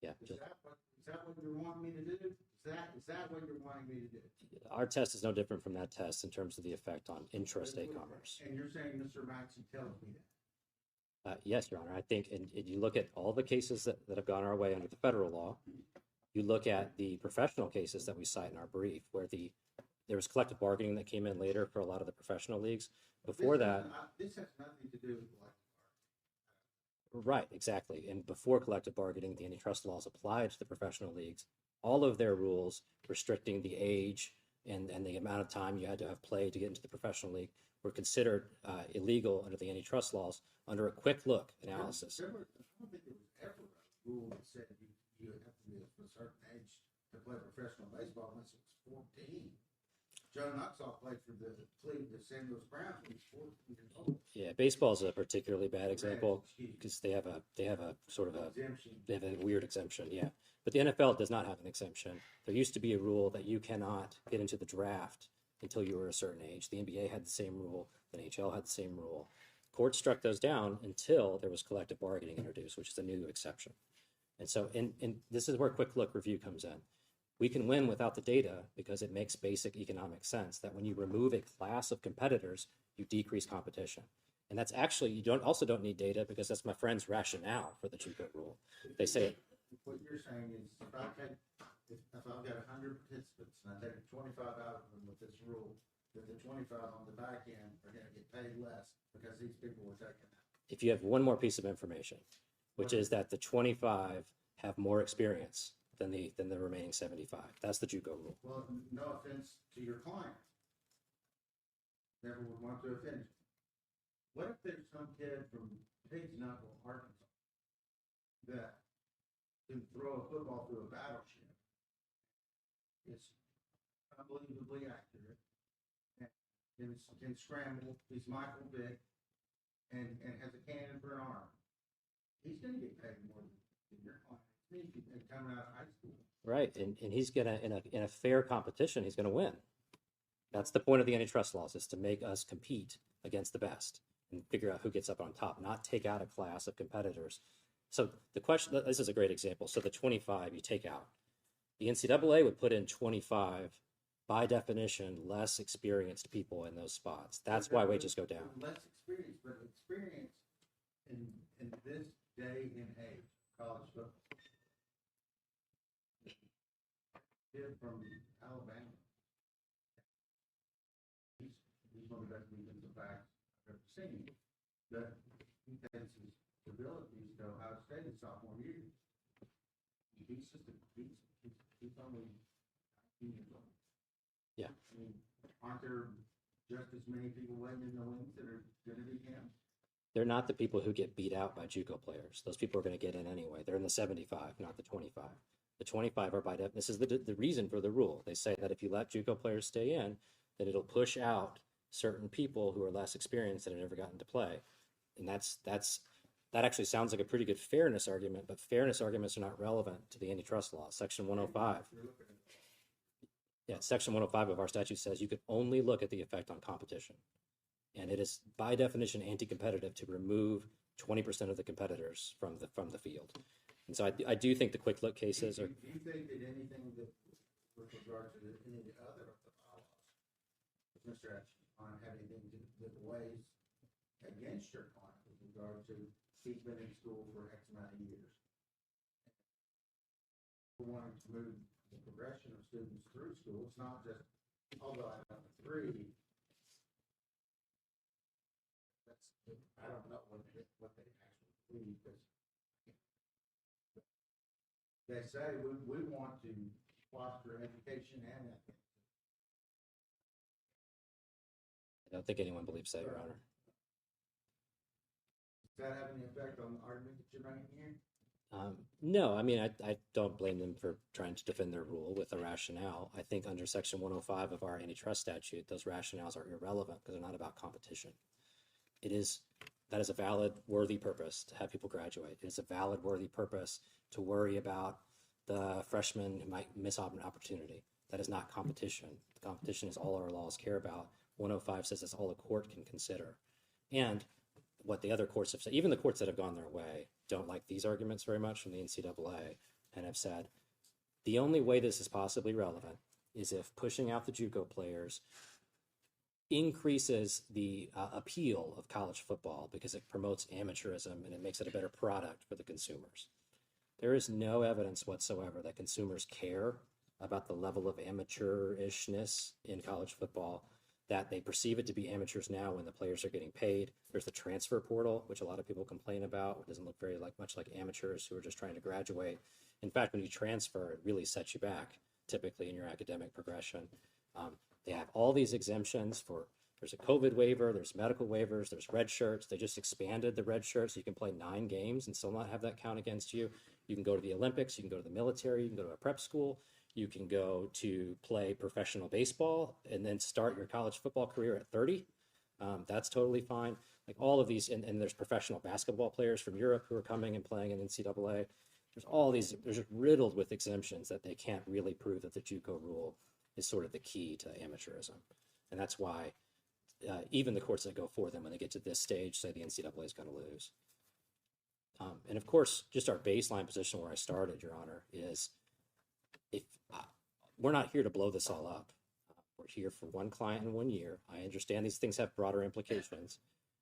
Yeah. Is that what you're wanting me to do? Is that what you're wanting me to do? Our test is no different from that test in terms of the effect on intrastate commerce. And you're saying Mr. Maxey tells me that? Yes, Your Honor. I think, and you look at all the cases that have gone our way under the federal law. You look at the professional cases that we cite in our brief, where there was collective bargaining that came in later for a lot of the professional leagues. Before that, this has nothing to do with collective bargaining. right, exactly. And before collective bargaining, the antitrust laws applied to the professional leagues. All of their rules restricting the age and the amount of time you had to have played to get into the professional league were considered illegal under the antitrust laws under a quick look analysis. I don't think there was ever a rule that said you have to be of a certain age to play professional baseball unless it was 14. Joe Knoxville played for the St. Louis Browns when he was 14 years old. Yeah, baseball is a particularly bad example Excuse me. because they have a sort of Exemption. they have a weird exemption. Yeah, but the NFL does not have an exemption. There used to be a rule that you cannot get into the draft until you were a certain age. The NBA had the same rule. The NHL had the same rule. Courts struck those down until there was collective bargaining introduced, which is a new exception. And so, and this is where quick look review comes in. We can win without the data because it makes basic economic sense that when you remove a class of competitors, you decrease competition. And that's actually, you don't need data because that's my friend's rationale for the JUCO rule. They say, What you're saying is if I've got 100 participants and I take 25 out of them with this rule, that the 25 on the back end are going to get paid less because these people were taken out. if you have one more piece of information, which is that the 25 have more experience than the remaining 75. That's the JUCO rule. Well, no offense to your client. Never would want to offend you. What if there's some kid from Pig's Knuckle, Arkansas, that can throw a football through a battleship? It's unbelievably accurate. And can scramble. He's Michael Vick and has a cannon for an arm. He's going to get paid more than your client. He's coming out of high school. Right, and he's gonna in a fair competition, he's gonna win. That's the point of the antitrust laws, is to make us compete against the best and figure out who gets up on top, not take out a class of competitors. So the question, this is a great example. So the 25 you take out. The NCAA would put in 25, by definition, less experienced people in those spots. That's why wages go down. Less experience, but experience in this day and age, college football. Kid from Alabama. He's one of the best defensive backs I've ever seen. That he has his abilities to go out of state his sophomore year. He's only 19 years old. Yeah. I mean, aren't there just as many people waiting in the wings that are going to be him? They're not the people who get beat out by JUCO players. Those people are going to get in anyway. They're in the 75, not the 25. The 25 are by definition. This is the reason for the rule. They say that if you let JUCO players stay in, then it'll push out certain people who are less experienced that have never gotten to play. And that actually sounds like a pretty good fairness argument, but fairness arguments are not relevant to the antitrust law. Section 105. Yeah, Section 105 of our statute says you can only look at the effect on competition. And it is by definition anti-competitive to remove 20% of the competitors from the field. And so I do think the quick look cases are. Do you think that anything that with regard to any of the other of the bylaws, Mr. Atchison, have anything that weighs against your client with regard to he's been in school for X amount of years? We're wanting to move the progression of students through school. It's not just, although I know the three, that's, I don't know what they actually believe, because they say we want to foster education and ethics. I don't think anyone believes that, Your Honor. Does that have any effect on the argument that you're making here? No, I mean, I don't blame them for trying to defend their rule with a rationale. I think under Section 105 of our antitrust statute, those rationales are irrelevant because they're not about competition. That is a valid, worthy purpose to have people graduate. It is a valid, worthy purpose to worry about the freshmen who might miss an opportunity. That is not competition. The competition is all our laws care about. 105 says that's all a court can consider. And what the other courts have said, even the courts that have gone their way, don't like these arguments very much from the NCAA and have said the only way this is possibly relevant is if pushing out the JUCO players increases the appeal of college football because it promotes amateurism and it makes it a better product for the consumers. There is no evidence whatsoever that consumers care about the level of amateurishness in college football, that they perceive it to be amateurs now when the players are getting paid. There's the transfer portal, which a lot of people complain about. It doesn't look very much like amateurs who are just trying to graduate. In fact, when you transfer, it really sets you back, typically in your academic progression. They have all these exemptions there's a COVID waiver, there's medical waivers, there's red shirts. They just expanded the red shirts so you can play 9 games and still not have that count against you. You can go to the Olympics, you can go to the military, you can go to a prep school, you can go to play professional baseball and then start your college football career at 30. That's totally fine. Like all of these, and there's professional basketball players from Europe who are coming and playing in NCAA. There's all these, they're just riddled with exemptions that they can't really prove that the JUCO rule is sort of the key to amateurism. And that's why even the courts that go for them when they get to this stage say the NCAA is going to lose. And of course, just our baseline position where I started, Your Honor, is if we're not here to blow this all up. We're here for one client in 1 year. I understand these things have broader implications,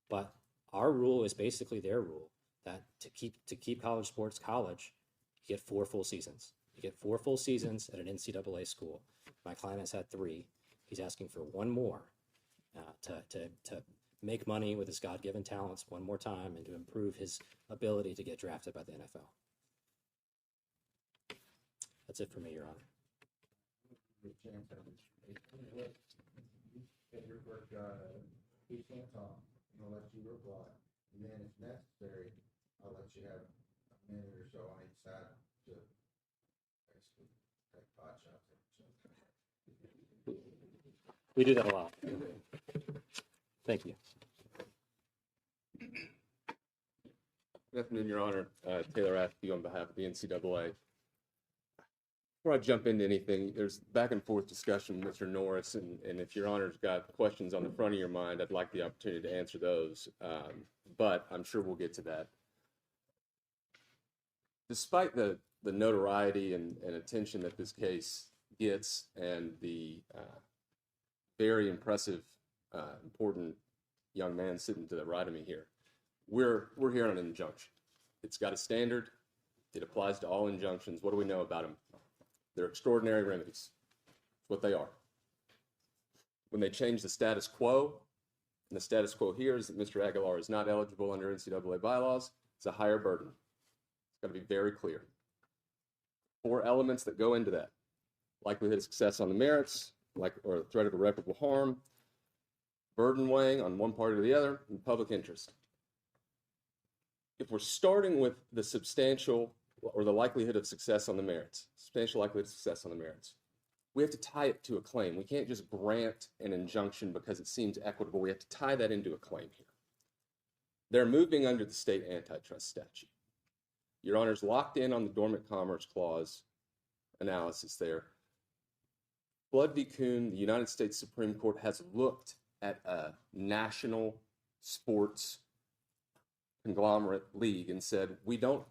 but our rule is basically their rule, that to keep college sports college, you get 4 full seasons. You get 4 full seasons at an NCAA school. My client has had 3. He's asking for 1 more to make money with his God-given talents 1 more time and to improve his ability to get drafted by the NFL. That's it for me, Your Honor. Get a chance at it. If your first he's going to talk, and I'll let you reply. And then if necessary, I'll let you have a minute or so on each side to basically take pot shots at each other. We do that a lot. Thank you. Good afternoon, Your Honor. Taylor Athey on behalf of the NCAA. Before I jump into anything, there's back and forth discussion with Mr. Norris, and if Your Honor's got questions on the front of your mind, I'd like the opportunity to answer those, but I'm sure we'll get to that. Despite the notoriety and attention that this case gets and the very impressive, important young man sitting to the right of me here, we're here on an injunction. It's got a standard. It applies to all injunctions. What do we know about them? They're extraordinary remedies. That's what they are. When they change the status quo, and the status quo here is that Mr. Aguilar is not eligible under NCAA bylaws, it's a higher burden. It's got to be very clear. 4 elements that go into that: likelihood of success on the merits, or threat of irreparable harm, burden weighing on one part or the other, and public interest. If we're starting with the substantial or the likelihood of success on the merits, substantial likelihood of success on the merits, we have to tie it to a claim. We can't just grant an injunction because it seems equitable. We have to tie that into a claim here. They're moving under the state antitrust statute. Your Honor's locked in on the Dormant Commerce Clause analysis there. Blood v. Kuhn, the United States Supreme Court has looked at a national sports conglomerate league and said, we don't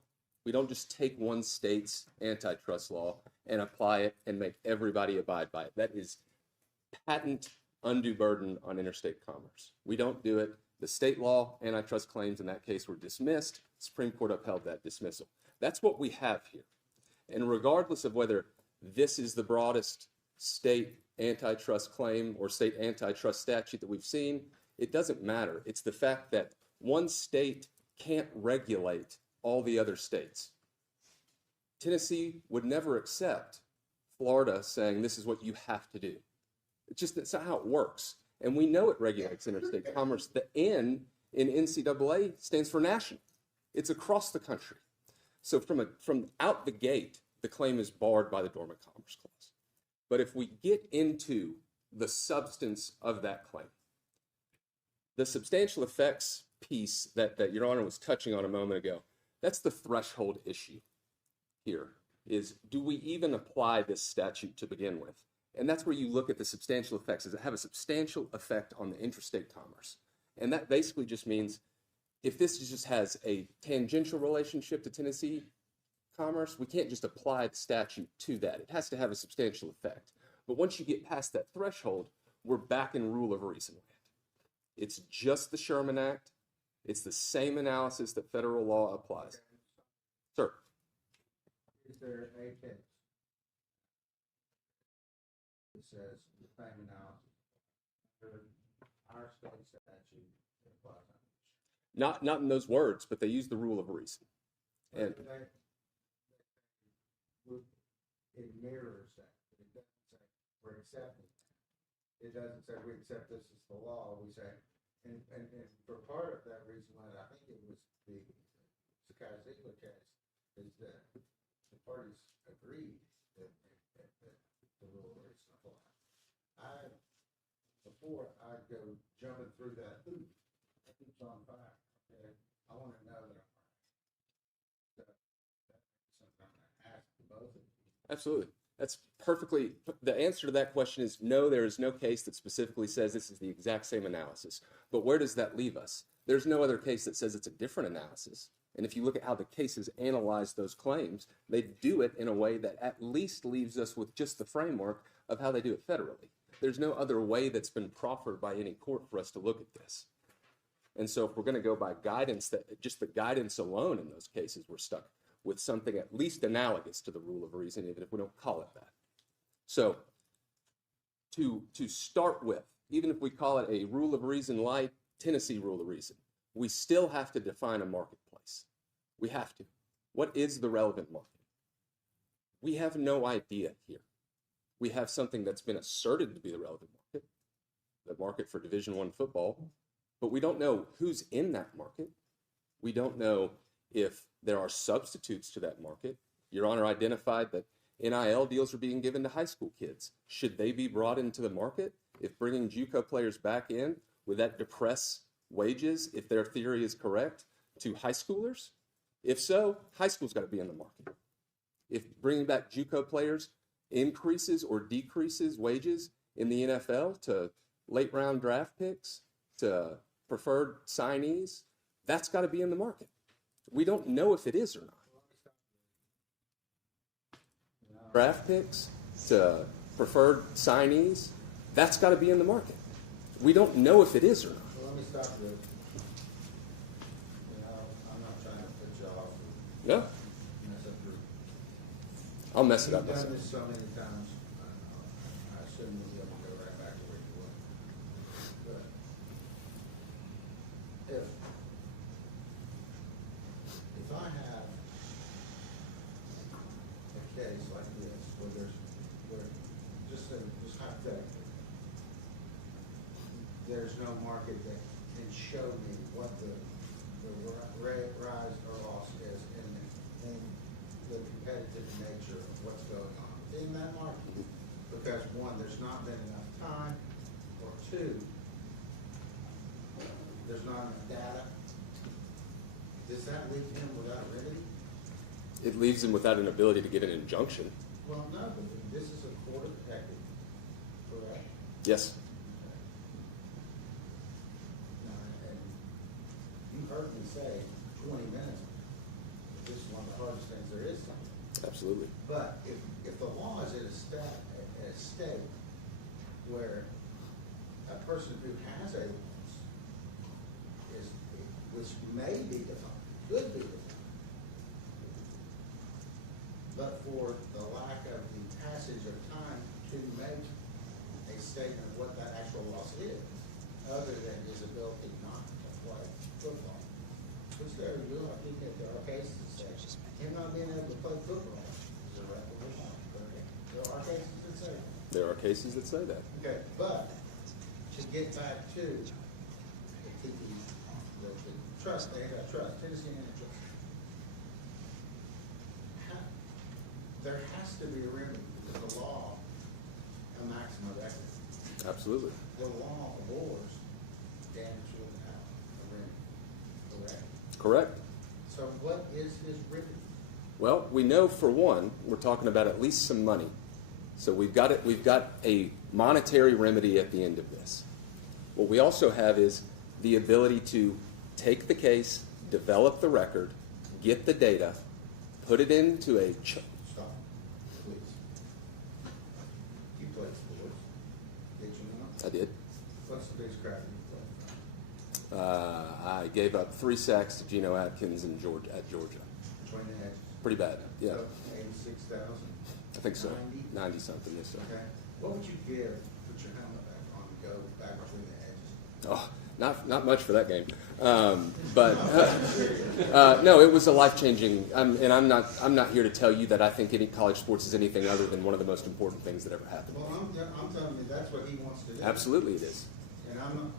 just take one state's antitrust law and apply it and make everybody abide by it. That is patent undue burden on interstate commerce. We don't do it. The state law antitrust claims in that case were dismissed. Supreme Court upheld that dismissal. That's what we have here. And regardless of whether this is the broadest state antitrust claim or state antitrust statute that we've seen, it doesn't matter. It's the fact that one state can't regulate all the other states. Tennessee would never accept Florida saying this is what you have to do. It's not how it works. And we know it regulates interstate commerce. The N in NCAA stands for national. It's across the country. So from out the gate, the claim is barred by the Dormant Commerce Clause. But if we get into the substance of that claim, the substantial effects piece that Your Honor was touching on a moment ago, that's the threshold issue here, is do we even apply this statute to begin with? And that's where you look at the substantial effects. Does it have a substantial effect on the interstate commerce? And that basically just means if this just has a tangential relationship to Tennessee commerce, we can't just apply the statute to that. It has to have a substantial effect. But once you get past that threshold, we're back in rule of reason land. It's just the Sherman Act. It's the same analysis that federal law applies. Sir. Is there a case that says the same analysis for our state statute that applies on each? Not in those words, but they use the rule of reason. And it mirrors that. It doesn't say we're accepting that. It doesn't say we accept this as the law. We say, and for part of that reason, I think it was the Ziegler case, is that the parties agreed that the rule of reason applies. Before I go jumping through that hoop, that hoop's on fire. Okay, I want to know that I'm right. So that's something I'm going to ask both of you. absolutely. That's perfectly, the answer to that question is no, there is no case that specifically says this is the exact same analysis. But where does that leave us? There's no other case that says it's a different analysis. And if you look at how the cases analyze those claims, they do it in a way that at least leaves us with just the framework of how they do it federally. There's no other way that's been proffered by any court for us to look at this. And so if we're going to go by guidance, that just the guidance alone in those cases, we're stuck with something at least analogous to the rule of reason, even if we don't call it that. So to start with, even if we call it a rule of reason light, Tennessee rule of reason, we still have to define a marketplace. We have to. What is the relevant market? We have no idea here. We have something that's been asserted to be the relevant market, the market for Division I football, but we don't know who's in that market. We don't know if there are substitutes to that market. Your Honor identified that NIL deals are being given to high school kids. Should they be brought into the market? If bringing JUCO players back in, would that depress wages, if their theory is correct, to high schoolers? If so, high school's got to be in the market. If bringing back JUCO players increases or decreases wages in the NFL to late round draft picks, to preferred signees, that's got to be in the market. We don't know if it is or not. Draft picks to preferred signees, that's got to be in the market. We don't know if it is or not. Well, let me stop you. I'm not trying to put you off. No, Mess up your. I'll mess it up You've done myself. this so many times. I assume you'll be able to go right back to where you were. But if I have a case like this where just hypothetically, there's no market that can show me what the rise or loss is in the competitive nature of what's going on in that market. Because one, there's not been enough time, or two, there's not enough data. Does that leave him without a remedy? It leaves them without an ability to get an injunction. Well, no, but this is a court of equity, correct? Yes. And you heard me say 20 minutes. This is one of the hardest things there is. Absolutely. But if the law is at a state where a person who has a loss is, which may be defined, could be defined, but for the lack of the passage of time to make a statement of what that actual loss is, other than his ability not to play football, which there are cases that say him not being able to play football is irreparable harm. There are cases that say that. There are cases that say that. Okay, but to get back to the trust, they have trust, Tennessee Antitrust. There has to be a remedy because the law, a maximum of equity. Absolutely. The law abhors damage without a remedy. Correct? Correct. So what is his remedy? Well, we know for one, we're talking about at least some money. So we've got a monetary remedy at the end of this. What we also have is the ability to take the case, develop the record, get the data, put it into a Stop, please. You played sports, did you not? I did. What's the biggest crap you played? I gave up 3 sacks to Geno Atkins at Georgia. Between the edges? Pretty bad. Yeah, 86,000? I think so. 90? 90 something. Yes, sir. Okay. What would you give to put your helmet back on and go back between the edges? Oh, not much for that game. No, it was a life-changing. And I'm not here to tell you that I think any college sports is anything other than one of the most important things that ever happened. Well, I'm telling you, that's what he wants to do. Absolutely, it is. And I'm not,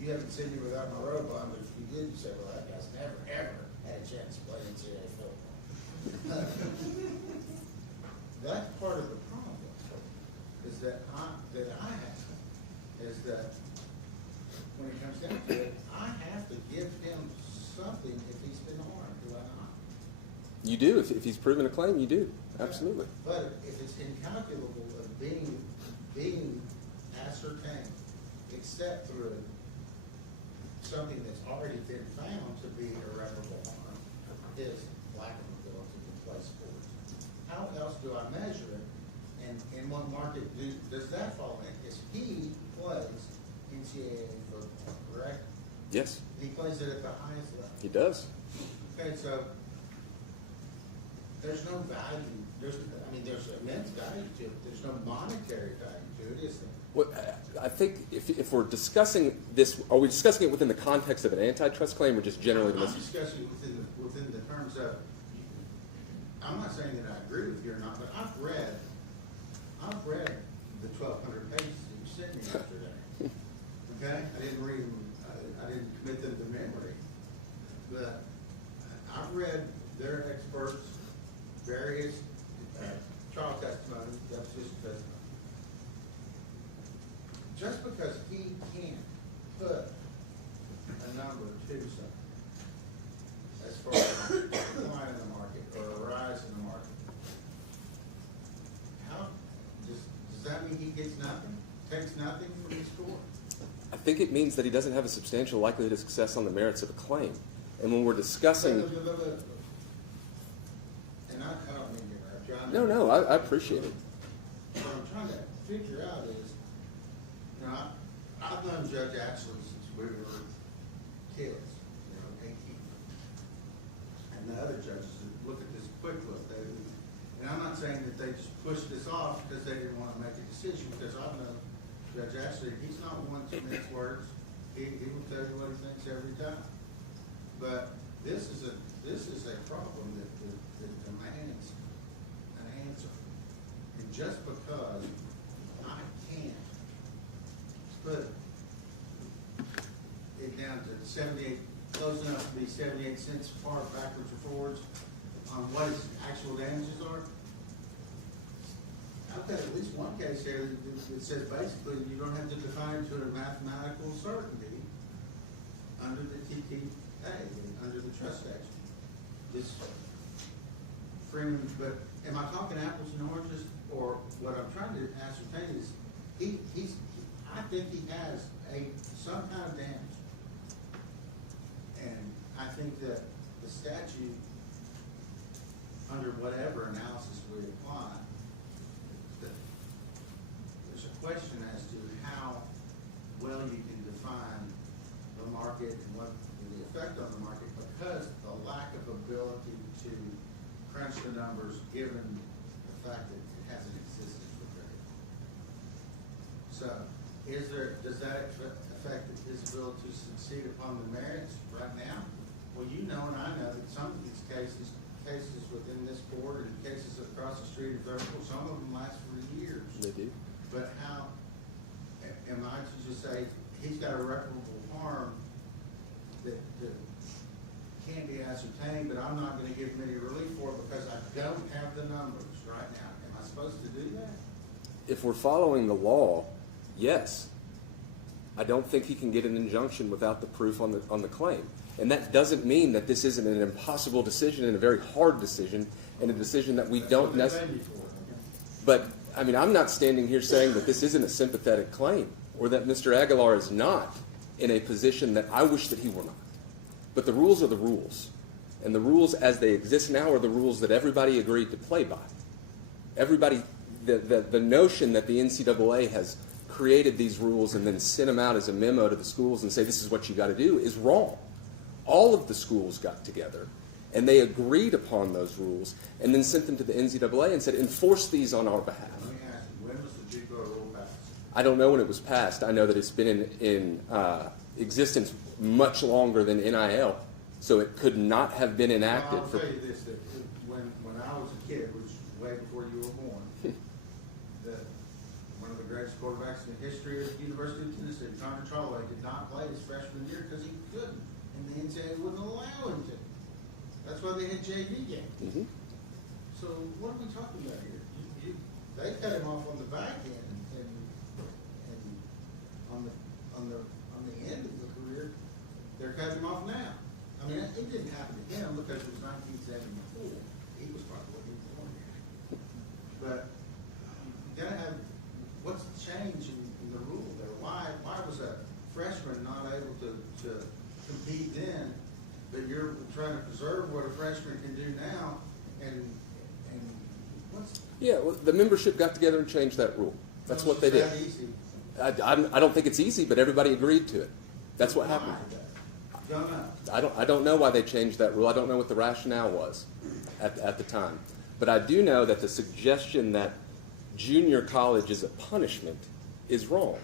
you haven't seen me without my robe on, but if you did, you say, well, that guy's never, ever had a chance to play NCAA football. That's part of the problem, is that I have, is that when it comes down to it, I have to give him something if he's been harmed, do I not? You do. If he's proven a claim, you do. Absolutely. But if it's incalculable of being ascertained, except through something that's already been found to be irreparable harm, his lack of ability to play sports. How else do I measure it? And in what market does that fall in? Is he plays NCAA football, correct? Yes, He plays it at the highest level. he does. Okay, so there's no value. There's immense value to it. There's no monetary value to it, is there? Well, I think if we're discussing this, are we discussing it within the context of an antitrust claim or just generally? I'm discussing within the terms of, I'm not saying that I agree with you or not, but I've read the 1,200 pages that you sent me yesterday. Okay? I didn't read them, I didn't commit them to memory. But I've read their experts, various trial testimony, deposition testimony. Just because he can't put a number to something, as far as decline in the market or a rise in the market, does that mean he gets nothing? Takes nothing from the score? I think it means that he doesn't have a substantial likelihood of success on the merits of a claim. And when we're discussing... And I don't mean to interrupt you. No, I appreciate it. What I'm trying to figure out is, I've known Judge Ashley since we were kids, 18. And the other judges that look at this quick look, and I'm not saying that they just pushed this off because they didn't want to make a decision, because I've known Judge Ashley, he's not one to mince words. He will tell you what he thinks every time. But this is a problem that demands an answer. And just because I can't put it down to 78, close enough to be 78 cents far backwards or forwards on what his actual damages are, I've got at least one case here that says basically you don't have to define to a mathematical certainty under the TTA, under the trust statute. This Freeman, but am I talking apples and oranges? Or what I'm trying to ascertain is I think he has some kind of damage And I think that the statute, under whatever analysis we apply, there's a question as to how well you can define the market and what the effect on the market, because the lack of ability to crunch the numbers given the fact that it hasn't existed for very long. So, does that affect his ability to succeed upon the merits right now? Well, you know and I know that some of these cases within this board and cases across the street in Vertical, some of them last for years. They do. But how am I to just say he's got irreparable harm that can be ascertained, but I'm not going to give him any relief for it because I don't have the numbers right now? Am I supposed to do that? If we're following the law, yes. I don't think he can get an injunction without the proof on the claim. And that doesn't mean that this isn't an impossible decision and a very hard decision and a decision that we don't necessarily. But, I mean, I'm not standing here saying that this isn't a sympathetic claim or that Mr. Aguilar is not in a position that I wish that he were not. But the rules are the rules. And the rules as they exist now are the rules that everybody agreed to play by. Everybody, the notion that the NCAA has created these rules and then sent them out as a memo to the schools and say this is what you got to do is wrong. All of the schools got together and they agreed upon those rules and then sent them to the NCAA and said enforce these on our behalf. Let me ask you, when was the JUCO rule passed? I don't know when it was passed. I know that it's been in existence much longer than NIL, so it could not have been enacted. Well, I'll tell you this, that when I was a kid, which was way before you were born, one of the greatest quarterbacks in the history of the University of Tennessee, Cumberland Plateau, did not play his freshman year because he couldn't, and the NCAA wouldn't allow him to. That's why they had JV games. Mm-hmm. So what are we talking about here? They cut him off on the back end, and on the end of the career, they're cutting him off now. I mean, it didn't happen to him because it was 1974. He was probably born here. But you gotta have, what's the change in the rule there? Why was a freshman not able to compete then, but you're trying to preserve what a freshman can do now, and what's... Yeah, well, the membership got together and changed that rule. That's what they did. Easy. I don't think it's easy, but everybody agreed to it. That's what happened. Don't know. I don't know why they changed that rule. I don't know what the rationale was at the time. But I do know that the suggestion that junior college is a punishment is wrong.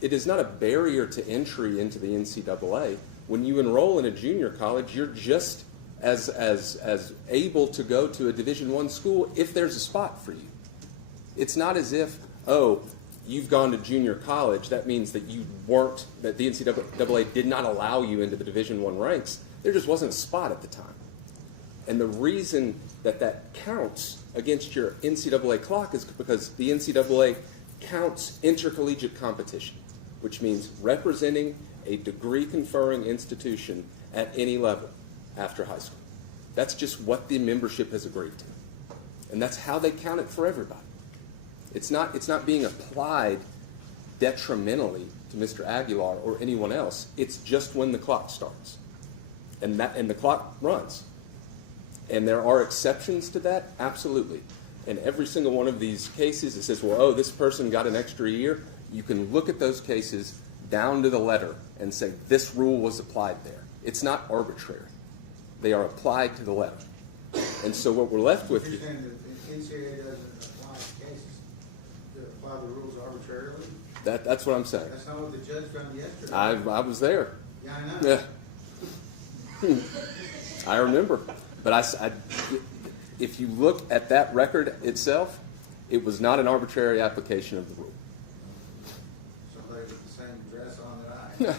It is not a barrier to entry into the NCAA. When you enroll in a junior college, you're just as able to go to a Division I school if there's a spot for you. It's not as if, oh, you've gone to junior college, that means that that the NCAA did not allow you into the Division I ranks. There just wasn't a spot at the time. And the reason that counts against your NCAA clock is because the NCAA counts intercollegiate competition, which means representing a degree-conferring institution at any level after high school. That's just what the membership has agreed to. And that's how they count it for everybody. It's not being applied detrimentally to Mr. Aguilar or anyone else. It's just when the clock starts. And the clock runs. And there are exceptions to that, absolutely. In every single one of these cases, it says, well, oh, this person got an extra year. You can look at those cases down to the letter and say, this rule was applied there. It's not arbitrary. They are applied to the letter. And so what we're left with... You're saying that the NCAA doesn't apply cases that apply the rules arbitrarily? That's what I'm saying. That's not what the judge found yesterday. I was there. Yeah, I know. Yeah. I remember. But if you look at that record itself, it was not an arbitrary application of the rule. Somebody with the same dress on that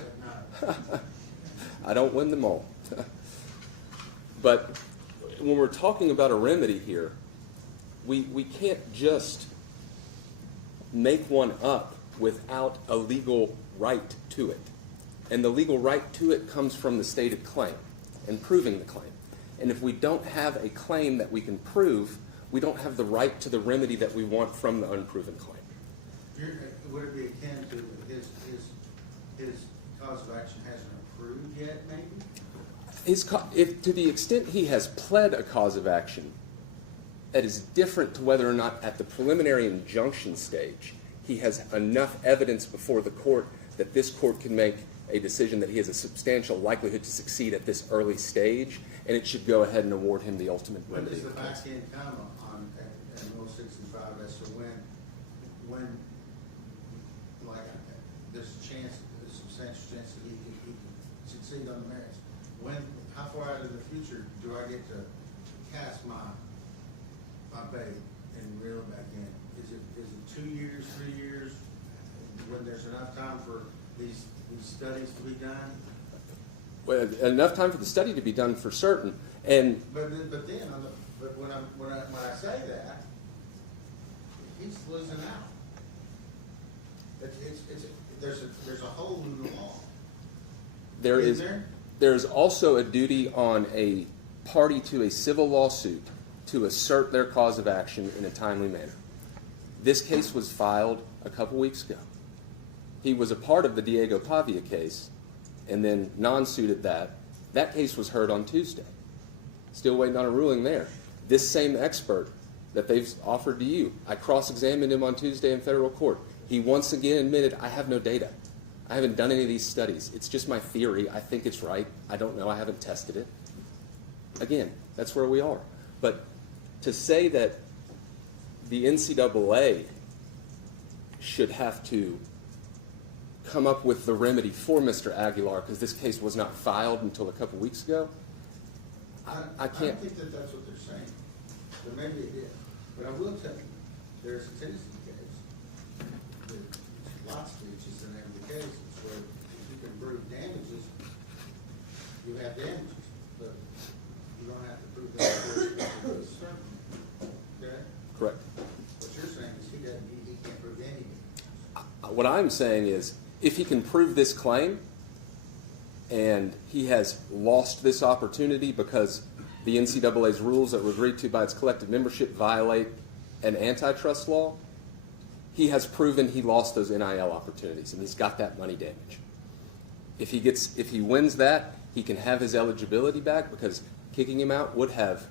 I had. I don't win them all. But when we're talking about a remedy here, we can't just make one up without a legal right to it. And the legal right to it comes from the stated claim and proving the claim. And if we don't have a claim that we can prove, we don't have the right to the remedy that we want from the unproven claim. Would it be akin to his cause of action hasn't approved yet, maybe? If to the extent he has pled a cause of action, that is different to whether or not at the preliminary injunction stage he has enough evidence before the court that this court can make a decision that he has a substantial likelihood to succeed at this early stage, and it should go ahead and award him the ultimate When remedy. does the back end come on, at Rule 65 as to when, like, there's a chance, there's a substantial chance that he can succeed on the merits? How far out in the future do I get to cast my bait and reel it back in? Is it 2 years, 3 years, when there's enough time for these studies to be done? Well, enough time for the study to be done for certain, and But when I say that, he's losing out. There's a hole in the wall. there is also a duty on a party to a civil lawsuit to assert their cause of action in a timely manner. This case was filed a couple weeks ago. He was a part of the Diego Pavia case and then non-suited that. That case was heard on Tuesday. Still waiting on a ruling there. This same expert that they've offered to you, I cross-examined him on Tuesday in federal court. He once again admitted, I have no data. I haven't done any of these studies. It's just my theory. I think it's right. I don't know. I haven't tested it. Again, that's where we are. But to say that the NCAA should have to come up with the remedy for Mr. Aguilar because this case was not filed until a couple weeks ago, I can't. I don't think that that's what they're saying. But maybe it is. But I will tell you, there's a Tennessee case. Lots of is the name of the case. It's where if you can prove damages, you have damages. But you don't have to prove that for a certain. Okay? Correct. What you're saying is he can't prove any damages. What I'm saying is, if he can prove this claim and he has lost this opportunity because the NCAA's rules that were agreed to by its collective membership violate an antitrust law, he has proven he lost those NIL opportunities and he's got that money damage. If he wins that, he can have his eligibility back because kicking him out would have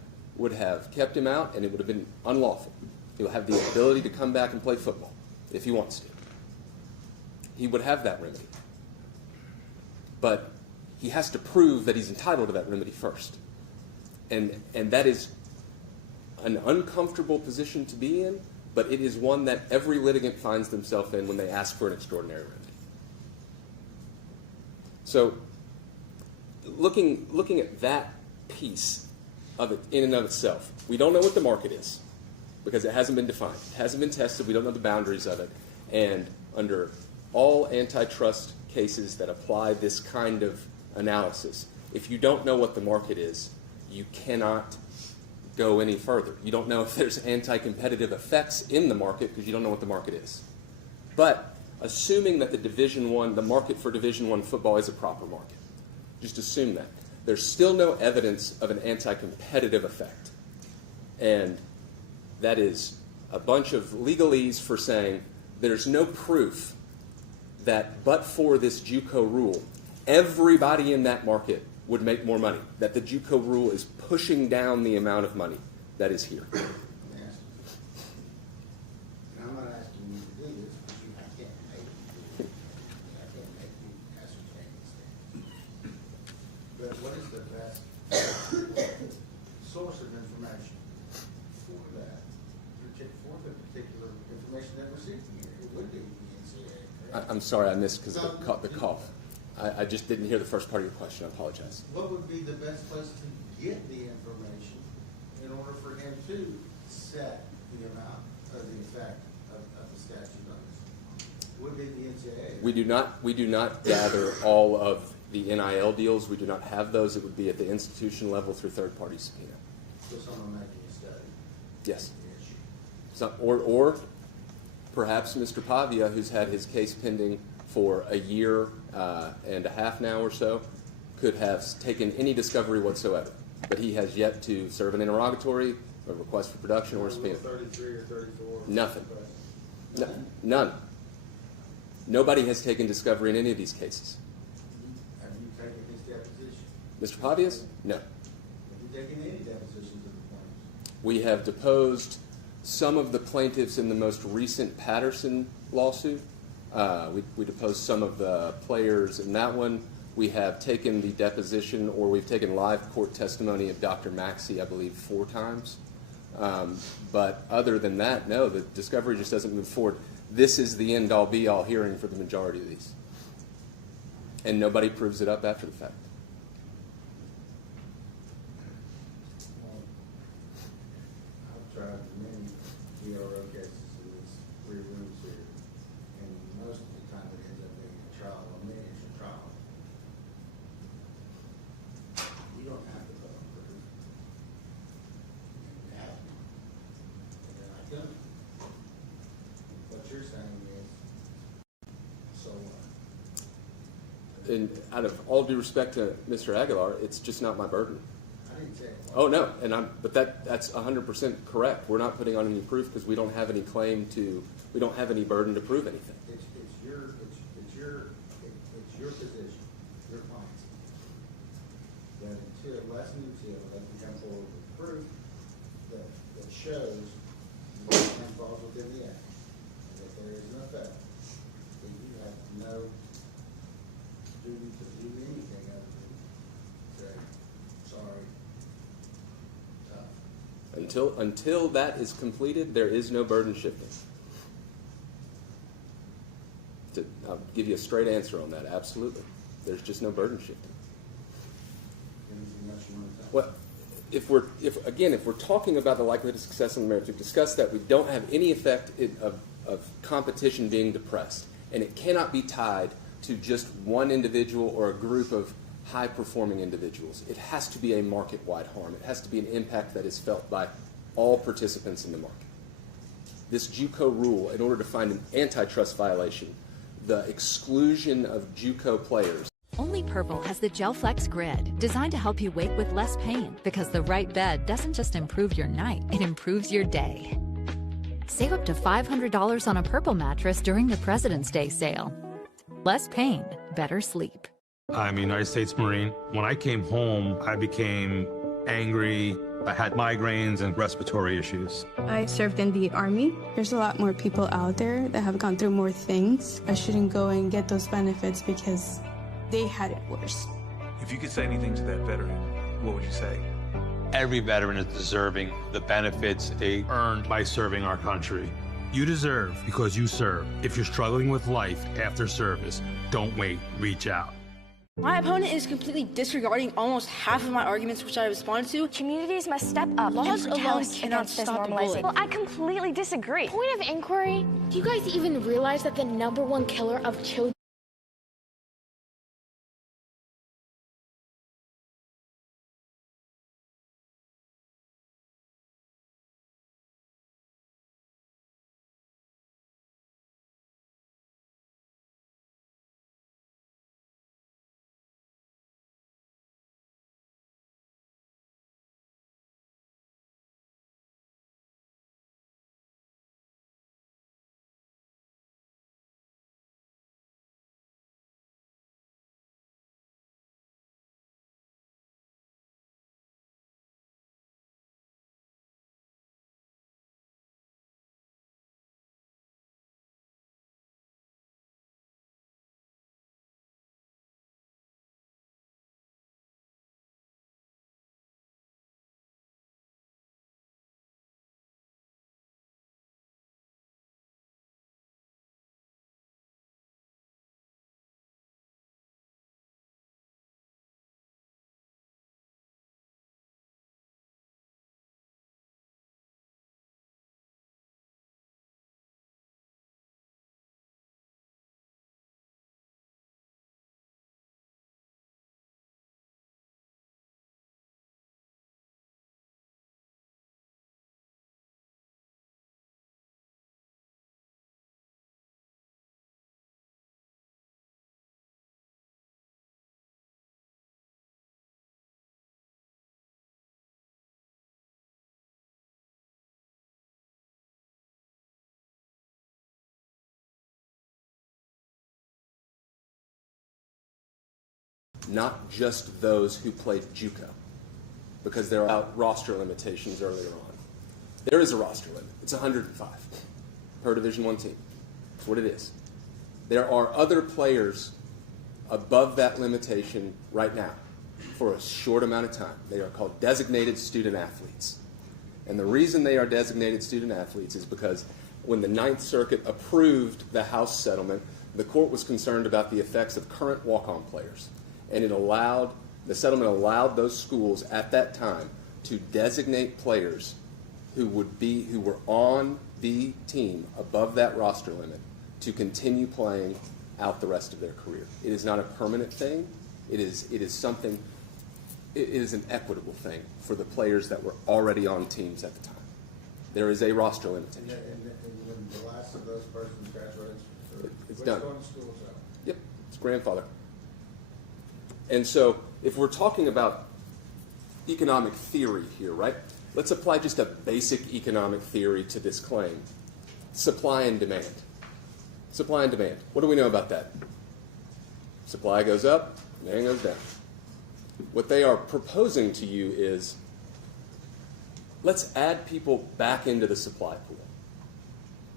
kept him out and it would have been unlawful. He'll have the ability to come back and play football if he wants to. He would have that remedy. But he has to prove that he's entitled to that remedy first. And that is an uncomfortable position to be in, but it is one that every litigant finds themselves in when they ask for an extraordinary remedy. So looking at that piece of it in and of itself, we don't know what the market is because it hasn't been defined. It hasn't been tested. We don't know the boundaries of it. And under all antitrust cases that apply this kind of analysis, if you don't know what the market is, you cannot go any further. You don't know if there's anti-competitive effects in the market because you don't know what the market is. But assuming that the market for Division I football is a proper market, just assume that. There's still no evidence of an anti-competitive effect. And that is a bunch of legalese for saying there's no proof that but for this JUCO rule, everybody in that market would make more money, that the JUCO rule is pushing down the amount of money that is here. And I'm not asking you to do this, because I can't make you ascertain this. But what is the best source of information for that, for the particular information that we're seeking here? It would be the NCAA, correct? I'm sorry I missed because of the cough. I just didn't hear the first part of your question. I apologize. What would be the best place to get the information in order for him to set the amount of the effect of the statute on this? Would be the NCAA. We do not gather all of the NIL deals. We do not have those. It would be at the institution level through third-party subpoena. So someone making a study. Yes. The issue. Or perhaps Mr. Pavia, who's had his case pending for a year and a half now or so, could have taken any discovery whatsoever. But he has yet to serve an interrogatory, a request for production, or a subpoena. 33 or 34. Nothing. None. Nobody has taken discovery in any of these cases. Have you taken his deposition? Mr. Pavias? No. Have you taken any depositions of the plaintiffs? We have deposed some of the plaintiffs in the most recent Patterson lawsuit. We deposed some of the players in that one. We have taken the deposition, or we've taken live court testimony of Dr. Maxey, I believe, 4 times. But other than that, no, the discovery just doesn't move forward. This is the end-all be-all hearing for the majority of these. And nobody proves it up after the fact. Well, I've tried many DRO cases in these 3 rooms here, and most of the time it ends up being a trial, a miniature trial. You don't have to put on proof. You have to. And then I don't. What you're saying is, so what? And out of all due respect to Mr. Aguilar, it's just not my burden. I didn't say it was. Oh, no, but that's 100% correct. We're not putting on any proof because we don't have any we don't have any burden to prove anything. It's your position, your client's, that unless and until they can come forward with proof that shows the claim falls within the act, that there is an effect, that you have no duty to do anything other than say, sorry, tough. Until that is completed, there is no burden shifting. I'll give you a straight answer on that. Absolutely. There's just no burden shifting. Anything else you want to Well, tell? if we're talking about the likelihood of success on the merits, we've discussed that we don't have any effect of competition being depressed, and it cannot be tied to just one individual or a group of high-performing individuals. It has to be a market-wide harm. It has to be an impact that is felt by all participants in the market. This JUCO rule, in order to find an antitrust violation, the exclusion of JUCO players. Only Purple has the Gel Flex Grid, designed to help you wake with less pain, because the right bed doesn't just improve your night, it improves your day. Save up to $500 on a Purple mattress during the President's Day sale. Less pain, better sleep. I'm a United States Marine. When I came home, I became angry. I had migraines and respiratory issues. I served in the Army. There's a lot more people out there that have gone through more things. I shouldn't go and get those benefits because they had it worse. If you could say anything to that veteran, what would you say? Every veteran is deserving the benefits they earned by serving our country. You deserve because you serve. If you're struggling with life after service, don't wait, reach out. My opponent is completely disregarding almost half of my arguments which I responded to. Communities must step up. Laws alone cannot stop the bullying. Well, I completely disagree. Point of inquiry, do you guys even realize that the #1 killer of children not just those who played JUCO, because there are roster limitations earlier on. There is a roster limit. It's 105 per Division I team. That's what it is. There are other players above that limitation right now for a short amount of time. They are called designated student athletes. And the reason they are designated student athletes is because when the Ninth Circuit approved the House settlement, the court was concerned about the effects of current walk-on players. And the settlement allowed those schools at that time to designate players who were on the team above that roster limit to continue playing out the rest of their career. It is not a permanent thing. It is an equitable thing for the players that were already on teams at the time. There is a roster limitation. And when the last of those persons graduates, It's done. Going to school is out. Yep, it's grandfather. And so if we're talking about economic theory here, right? Let's apply just a basic economic theory to this claim. Supply and demand. Supply and demand. What do we know about that? Supply goes up, demand goes down. What they are proposing to you is, let's add people back into the supply pool.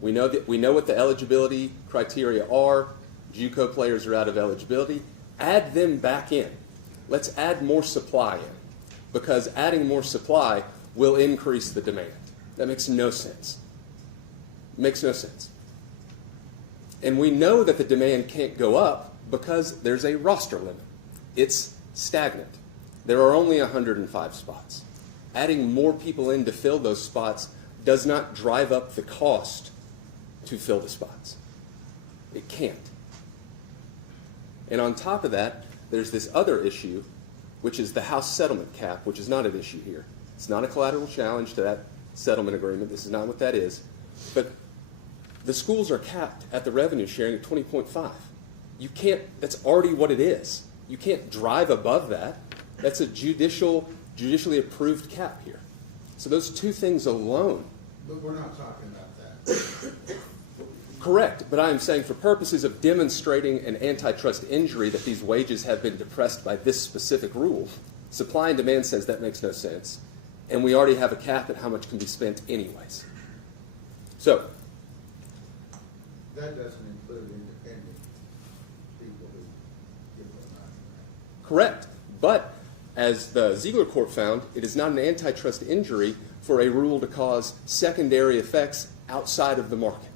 We know what the eligibility criteria are. JUCO players are out of eligibility. Add them back in. Let's add more supply in, because adding more supply will increase the demand. That makes no sense. Makes no sense. And we know that the demand can't go up because there's a roster limit. It's stagnant. There are only 105 spots. Adding more people in to fill those spots does not drive up the cost to fill the spots. It can't. And on top of that, there's this other issue, which is the House settlement cap, which is not an issue here. It's not a collateral challenge to that settlement agreement. This is not what that is. But the schools are capped at the revenue sharing at 20.5. You can't, that's already what it is. You can't drive above that. That's a judicially approved cap here. So those two things alone. But we're not talking about that. Correct, but I am saying for purposes of demonstrating an antitrust injury that these wages have been depressed by this specific rule, supply and demand says that makes no sense, and we already have a cap at how much can be spent anyways. So, that doesn't include independent people who give them money. correct, but as the Ziegler court found, it is not an antitrust injury for a rule to cause secondary effects outside of the market.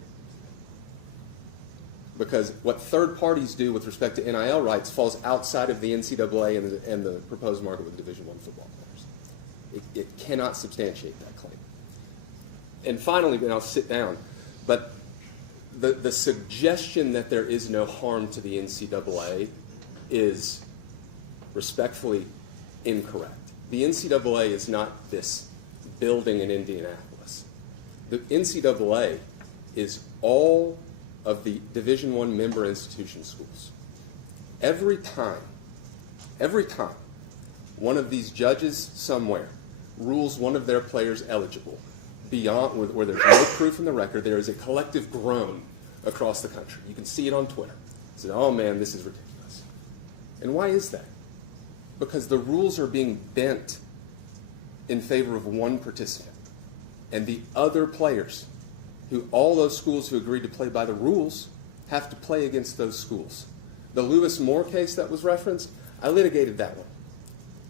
Because what third parties do with respect to NIL rights falls outside of the NCAA and the proposed market with Division I football players. It cannot substantiate that claim. And finally, and I'll sit down, but the suggestion that there is no harm to the NCAA is respectfully incorrect. The NCAA is not this building in Indianapolis. The NCAA is all of the Division I member institution schools. Every time one of these judges somewhere rules one of their players eligible, beyond where there's no proof in the record, there is a collective groan across the country. You can see it on Twitter. Say, oh man, this is ridiculous. And why is that? Because the rules are being bent in favor of one participant. And the other players, all those schools who agreed to play by the rules, have to play against those schools. The Lewis Moore case that was referenced, I litigated that one.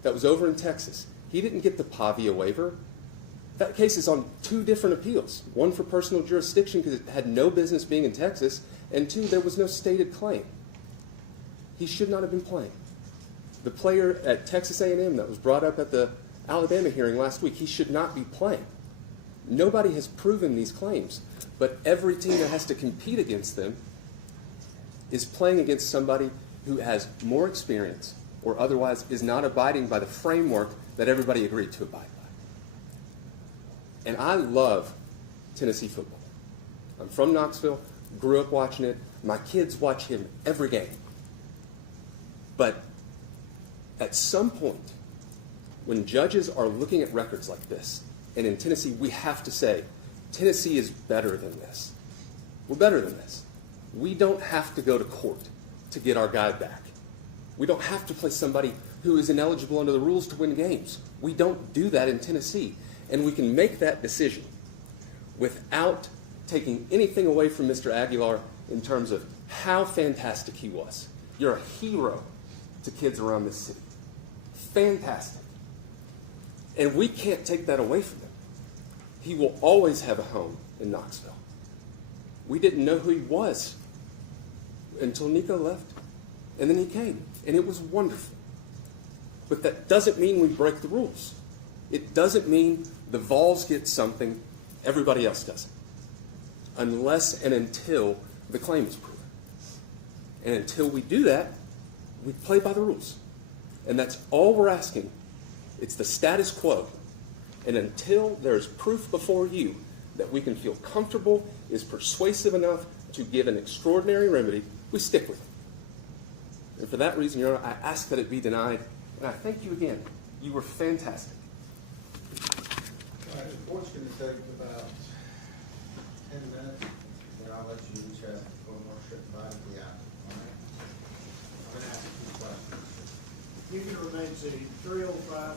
That was over in Texas. He didn't get the Pavia waiver. That case is on 2 different appeals. One for personal jurisdiction because it had no business being in Texas, and 2, there was no stated claim. He should not have been playing. The player at Texas A&M that was brought up at the Alabama hearing last week, he should not be playing. Nobody has proven these claims, but every team that has to compete against them is playing against somebody who has more experience or otherwise is not abiding by the framework that everybody agreed to abide by. And I love Tennessee football. I'm from Knoxville, grew up watching it. My kids watch him every game. But at some point, when judges are looking at records like this, and in Tennessee, we have to say, Tennessee is better than this. We're better than this. We don't have to go to court to get our guy back. We don't have to play somebody who is ineligible under the rules to win games. We don't do that in Tennessee. And we can make that decision without taking anything away from Mr. Aguilar in terms of how fantastic he was. You're a hero to kids around this city. Fantastic. And we can't take that away from him. He will always have a home in Knoxville. We didn't know who he was until Nico left, and then he came, and it was wonderful. But that doesn't mean we break the rules. It doesn't mean the Vols get something everybody else doesn't, unless and until the claim is proven. And until we do that, we play by the rules. And that's all we're asking. It's the status quo. And until there's proof before you that we can feel comfortable is persuasive enough to give an extraordinary remedy, we stick with it. And for that reason, Your Honor, I ask that it be denied. And I thank you again. You were fantastic. All right, the court's going to take about 10 minutes, and I'll let you each have one more trip by to the out. All right? I'm going to ask you questions. You can remain seated. 305.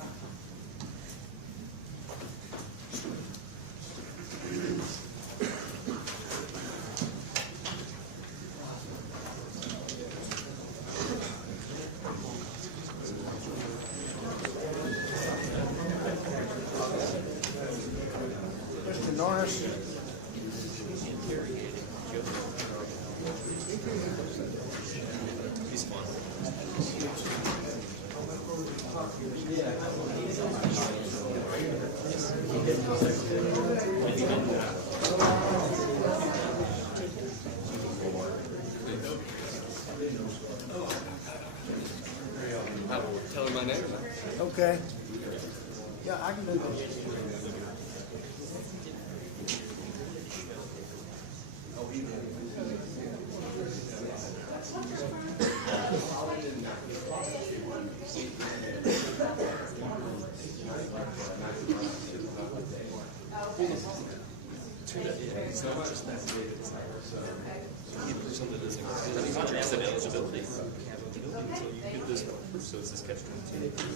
Mr. Norris. Tell him my name. Okay. Yeah, I can do this. eligibility. So it's this catch 22.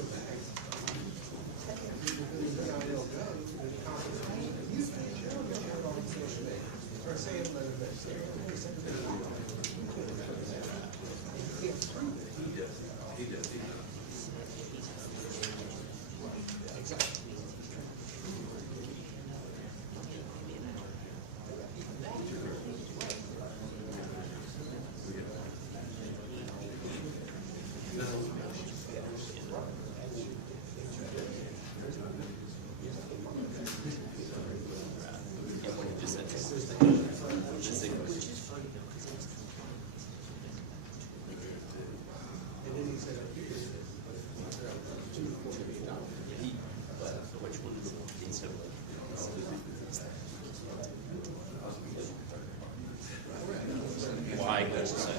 Why necessary?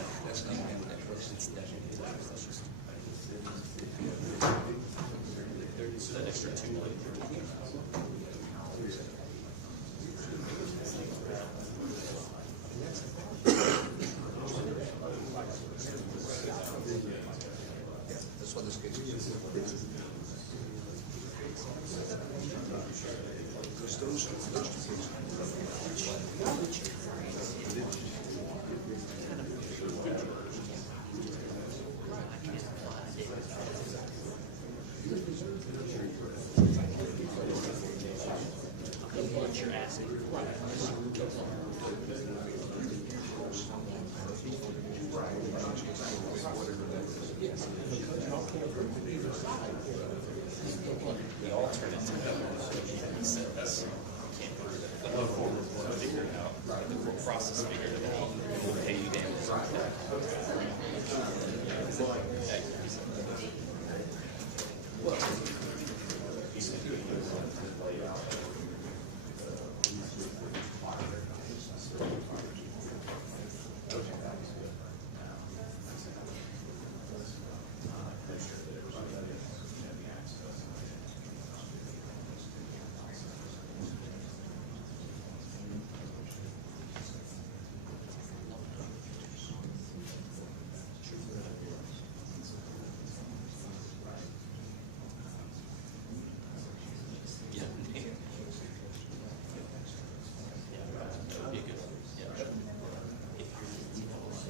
That extra $2 million. That's what this case is. The alternative says can't prove it. The whole court will figure it out. The court process figured it out. It will pay you damages.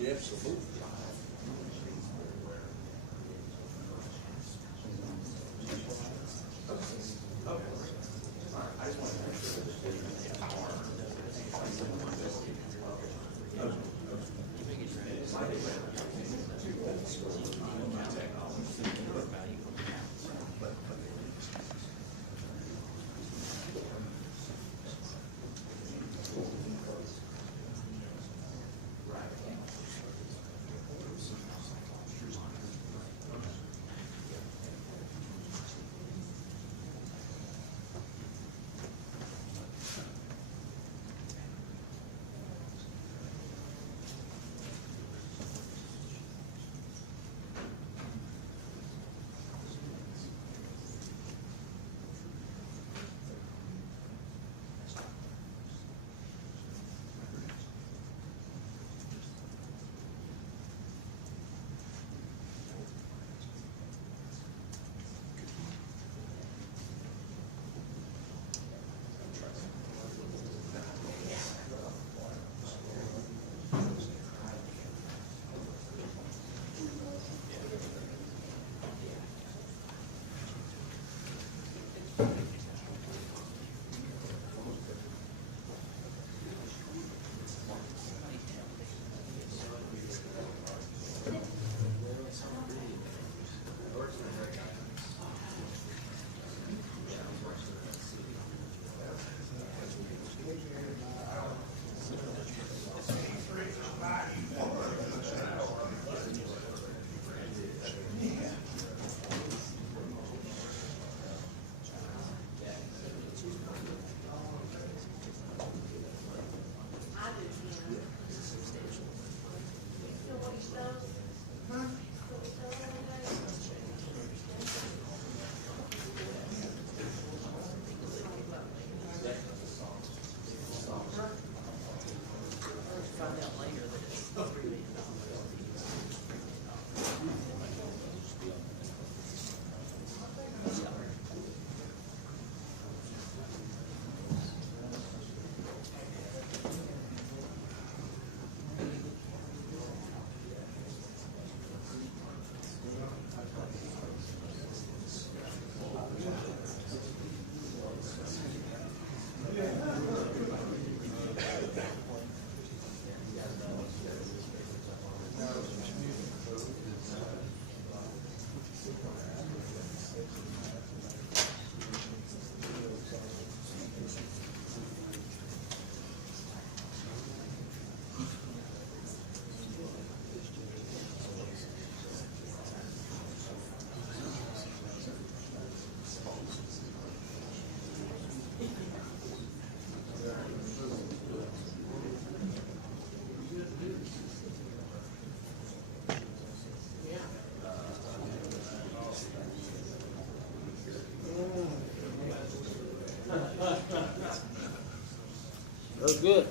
Absolutely. That's good.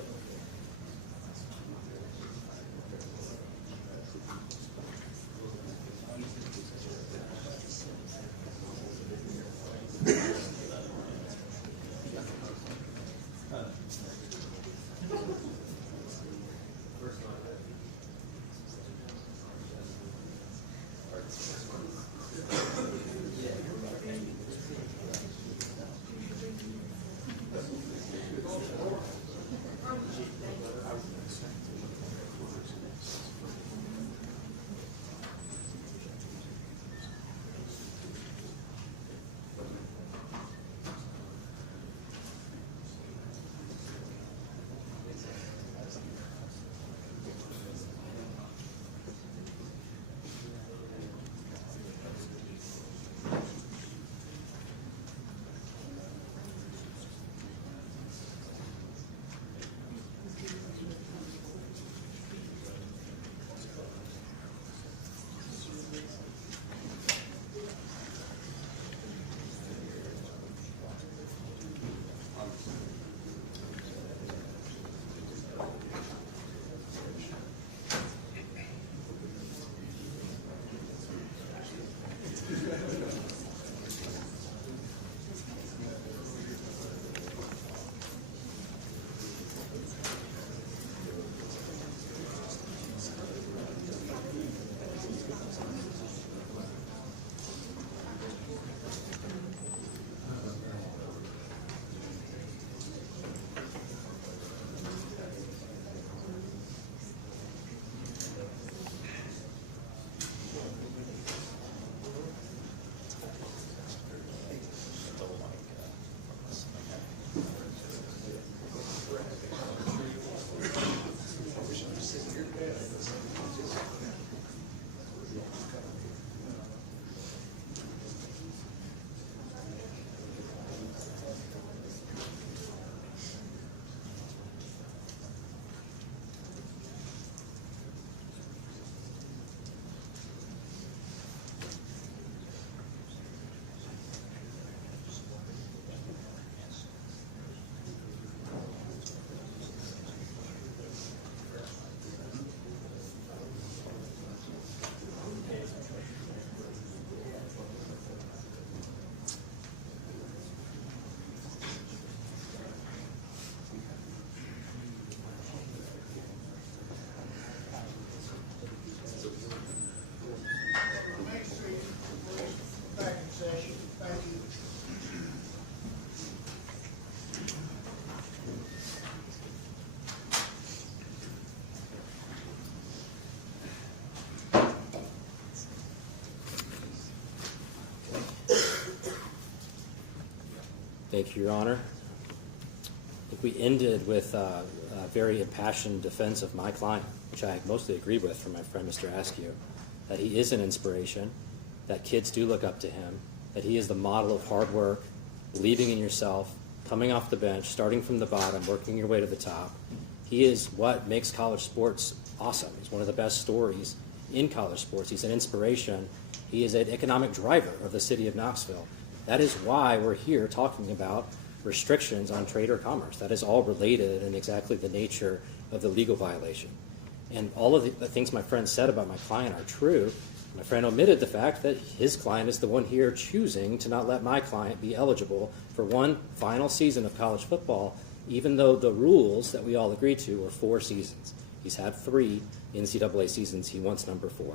Back in session. Thank you. Thank you, Your Honor. I think we ended with a very impassioned defense of my client, which I mostly agree with from my friend Mr. Askew, that he is an inspiration, that kids do look up to him, that he is the model of hard work, believing in yourself, coming off the bench, starting from the bottom, working your way to the top. He is what makes college sports awesome. He's one of the best stories in college sports. He's an inspiration. He is an economic driver of the city of Knoxville. That is why we're here talking about restrictions on trade or commerce. That is all related in exactly the nature of the legal violation. And all of the things my friend said about my client are true. My friend omitted the fact that his client is the one here choosing to not let my client be eligible for one final season of college football, even though the rules that we all agreed to were 4 seasons. He's had 3 NCAA seasons. He wants number 4.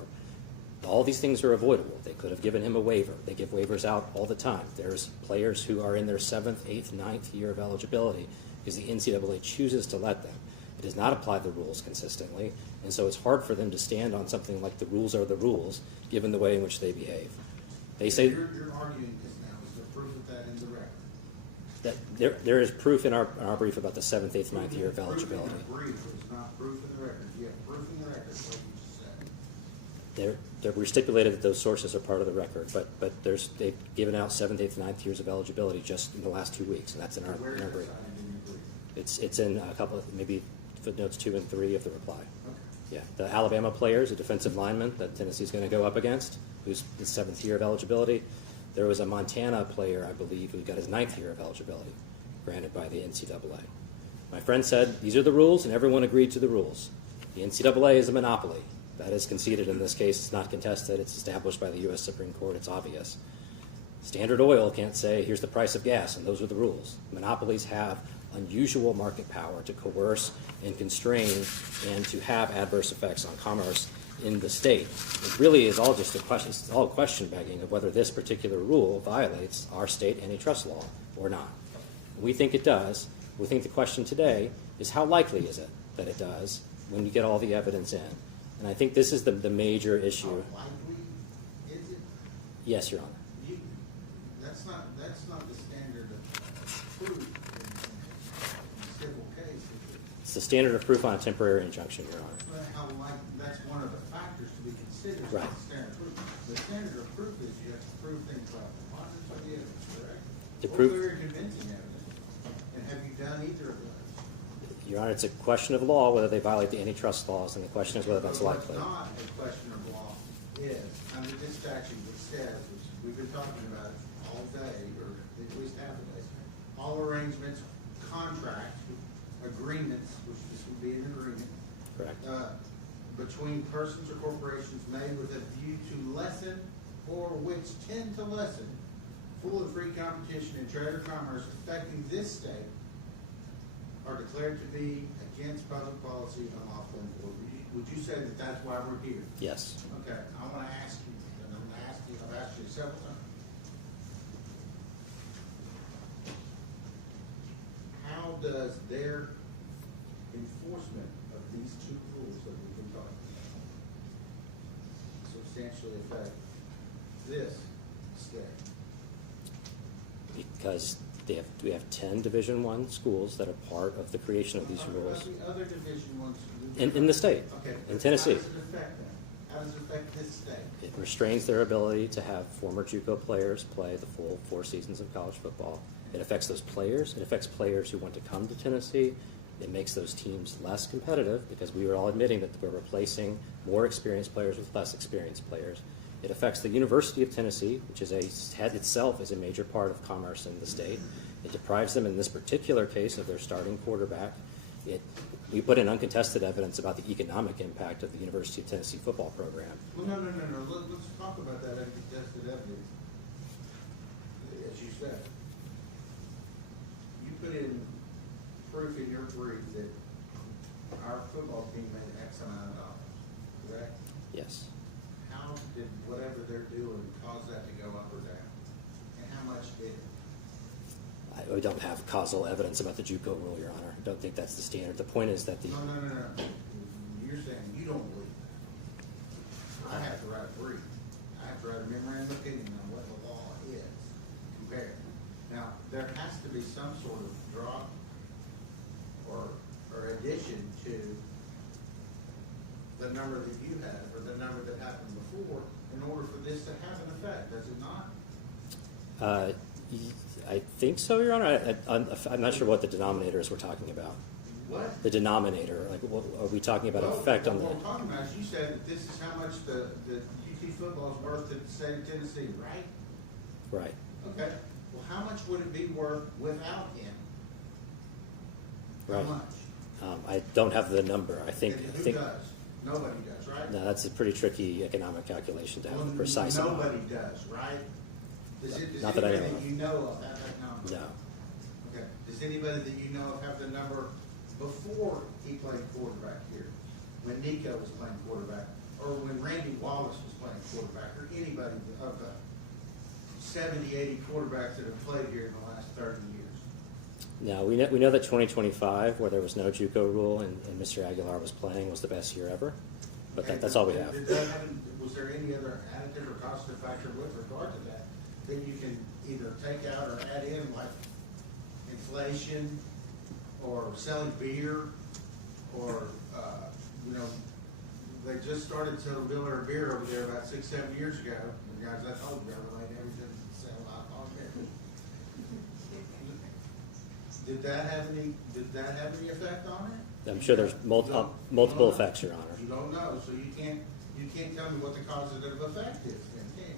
All these things are avoidable. They could have given him a waiver. They give waivers out all the time. There's players who are in their 7th, 8th, 9th year of eligibility because the NCAA chooses to let them. It does not apply the rules consistently, and so it's hard for them to stand on something like the rules are the rules, given the way in which they behave. They say You're arguing this now. Is there proof of that in the record? that there is proof in our brief about the 7th, 8th, 9th year of eligibility. Proof in the brief, it's not proof in the record. You have proof in the record, what you just said. We're stipulated that those sources are part of the record, but they've given out 7th, 8th, 9th years of eligibility just in the last 2 weeks, and that's in our Where is brief. that in your brief? It's in a couple of, maybe footnotes 2 and 3 of the reply. Okay. Yeah, the Alabama player is a defensive lineman that Tennessee's going to go up against, who's his 7th year of eligibility. There was a Montana player, I believe, who got his 9th year of eligibility, granted by the NCAA. My friend said, these are the rules, and everyone agreed to the rules. The NCAA is a monopoly. That is conceded in this case. It's not contested. It's established by the U.S. Supreme Court. It's obvious. Standard Oil can't say, here's the price of gas, and those are the rules. Monopolies have unusual market power to coerce and constrain and to have adverse effects on commerce in the state. It really is all just a question, it's all question begging of whether this particular rule violates our state antitrust law or not. We think it does. We think the question today is how likely is it that it does when you get all the evidence in? And I think this is the major issue. How likely is it? Yes, Your Honor. That's not the standard of proof in civil case, is it? It's the standard of proof on a temporary injunction, Your Honor. But that's one of the factors to be considered. Right. The standard of proof. The standard of proof is you have to prove things by preponderance of the evidence, correct? To Or prove- clear and convincing evidence. And have you done either of those? Your Honor, it's a question of law whether they violate the antitrust laws, and the question is whether that's But what's likely. not a question of law is, under this statute, it says, which we've been talking about all day, or at least half a day, all arrangements, contracts, agreements, which this would be an agreement, Correct. between persons or corporations made with a view to lessen or which tend to lessen full and free competition in trade or commerce affecting this state are declared to be against public policy and unlawful import. Would you say that that's why we're here? Yes. Okay, I want to ask you, and I'm going to ask you, I've asked you several times. How does their enforcement of these 2 rules that we've been talking about substantially affect this state? Because We have 10 Division I schools that are part of the creation of these rules The other Division I schools. in the state, Okay. in Tennessee. How does it affect them? How does it affect this state? It restrains their ability to have former JUCO players play the full 4 seasons of college football. It affects those players. It affects players who want to come to Tennessee. It makes those teams less competitive because we were all admitting that we're replacing more experienced players with less experienced players. It affects the University of Tennessee, which is itself is a major part of commerce in the state. It deprives them in this particular case of their starting quarterback. We put in uncontested evidence about the economic impact of the University of Tennessee football program. Well, no. Let's talk about that uncontested evidence. As you said, you put in proof in your brief that our football team made X amount of dollars, correct? Yes. How did whatever they're doing cause that to go up or down? And how much did it? We don't have causal evidence about the JUCO rule, Your Honor. I don't think that's the standard. The point is that the... No. You're saying you don't believe that. I have to write a brief. I have to write a memorandum of opinion on what the law is compared. Now, there has to be some sort of drop or addition to the number that you have or the number that happened before in order for this to have an effect, does it not? I think so, Your Honor. I'm not sure what the denominator is we're talking about. What? The denominator, like, are we talking about effect on the... What we're talking about is you said that this is how much the UT football is worth to the state of Tennessee, right? Right. Okay. Well, how much would it be worth without him? Right. How much? I don't have the number. I think... Who does? Nobody does, right? No, that's a pretty tricky economic calculation to have a precise amount. Nobody does, right? Does Not that I know anybody of. that you know of have that number? No. Okay. Does anybody that you know of have the number before he played quarterback here? When Nico was playing quarterback, or when Randy Wallace was playing quarterback, or anybody of the 70, 80 quarterbacks that have played here in the last 30 years? No, we know that 2025, where there was no JUCO rule and Mr. Aguilar was playing, was the best year ever. But that's all we have. Was there any other additive or causative factor with regard to that you can either take out or add in, like inflation or selling beer or, they just started selling beer over there about 6-7 years ago. And guys, I told you, everybody never did sell alcohol there. Did that have any effect on it? I'm sure there's multiple effects, Your Honor. You don't know, so you can't tell me what the causative effect is, can you?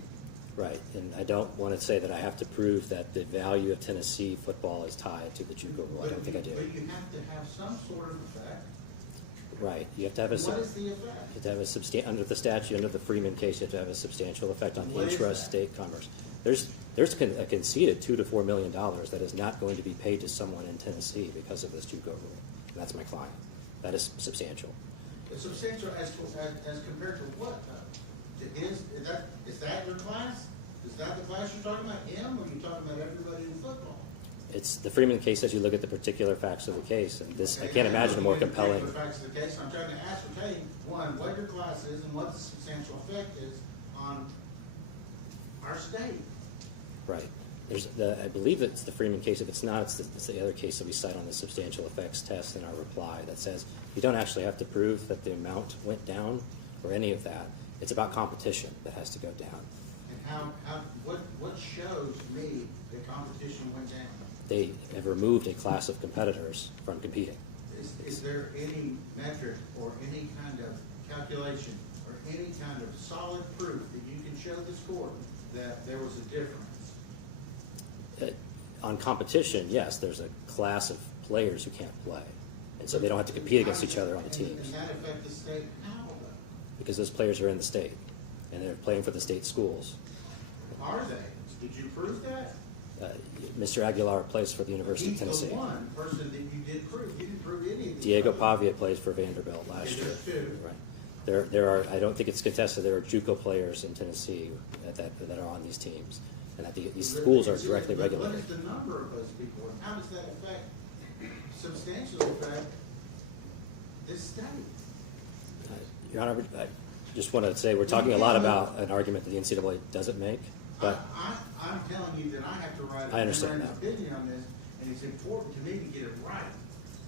Right, and I don't want to say that I have to prove that the value of Tennessee football is tied to the JUCO rule. I don't think I do. But you have to have some sort of effect. Right, you have to have What is the effect? You have to have under the statute, under the Freeman case, you have to have a substantial effect on What is intrastate commerce. There's a conceded $2 to $4 million that is not going to be paid to someone in Tennessee because of this JUCO rule. And that's my client. That is substantial. It's substantial as compared to what, though? Is that your class? Is that the class you're talking about, him, or are you talking about everybody in football? It's the Freeman case as you look at the particular facts of the case, and this, I can't imagine a more compelling. The facts of the case, I'm trying to ascertain, one, what your class is and what the substantial effect is on our state. Right. I believe it's the Freeman case. If it's not, it's the other case that we cite on the substantial effects test in our reply that says you don't actually have to prove that the amount went down or any of that. It's about competition that has to go down. And what shows me that competition went down? They have removed a class of competitors from competing. Is there any metric or any kind of calculation or any kind of solid proof that you can show this court that there was a difference? On competition, yes, there's a class of players who can't play. And so they don't have to compete against each other on the teams. And that affect the state how, though? Because those players are in the state, and they're playing for the state schools. Are they? Did you prove that? Mr. Aguilar plays for the University of Tennessee. He's the one person that you did prove. You didn't prove any of these. Diego Pavia plays for Vanderbilt last year. Right. There are. I don't think it's contested. There are JUCO players in Tennessee that are on these teams, and that these schools are directly regulated. What is the number of those people, and how does that affect, substantially affect this state? Your Honor, I just want to say we're talking a lot about an argument that the NCAA doesn't make. But I'm telling you that I have to write I a understand memorandum of opinion on this, and it's important to me to get it right.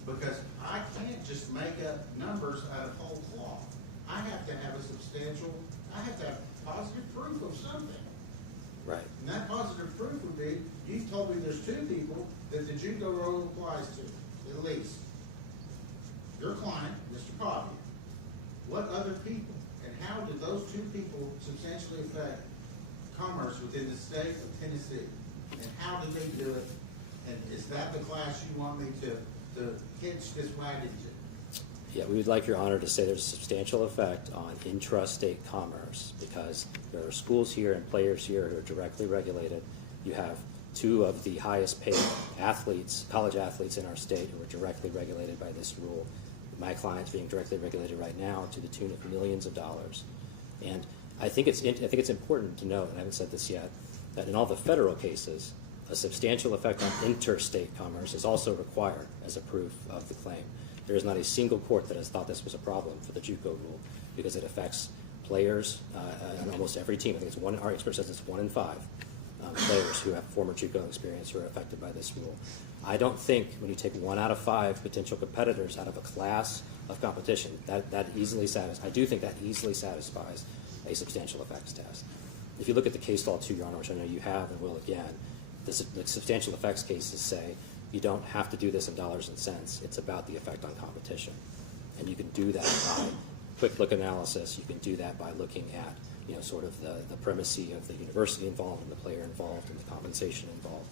Because I can't just make up numbers out of whole cloth. I have to have I have to have positive proof of something. right. And that positive proof would be, you told me there's 2 people that the JUCO rule applies to, at least. Your client, Mr. Coffey. What other people? And how do those 2 people substantially affect commerce within the state of Tennessee? And how do they do it? And is that the class you want me to hitch this wagon to? Yeah, we would like Your Honor to say there's a substantial effect on intrastate commerce because there are schools here and players here who are directly regulated. You have 2 of the highest paid athletes, college athletes in our state who are directly regulated by this rule. My client's being directly regulated right now to the tune of millions of dollars. And I think it's important to note, and I haven't said this yet, that in all the federal cases, a substantial effect on interstate commerce is also required as a proof of the claim. There is not a single court that has thought this was a problem for the JUCO rule because it affects players on almost every team. I think our expert says it's 1 in 5 players who have former JUCO experience who are affected by this rule. I don't think when you take 1 out of 5 potential competitors out of a class of competition, that easily satisfies. I do think that easily satisfies a substantial effects test. If you look at the case law too, Your Honor, which I know you have and will again, the substantial effects cases say you don't have to do this in dollars and cents. It's about the effect on competition. And you can do that by quick look analysis. You can do that by looking at, sort of the primacy of the university involved and the player involved and the compensation involved.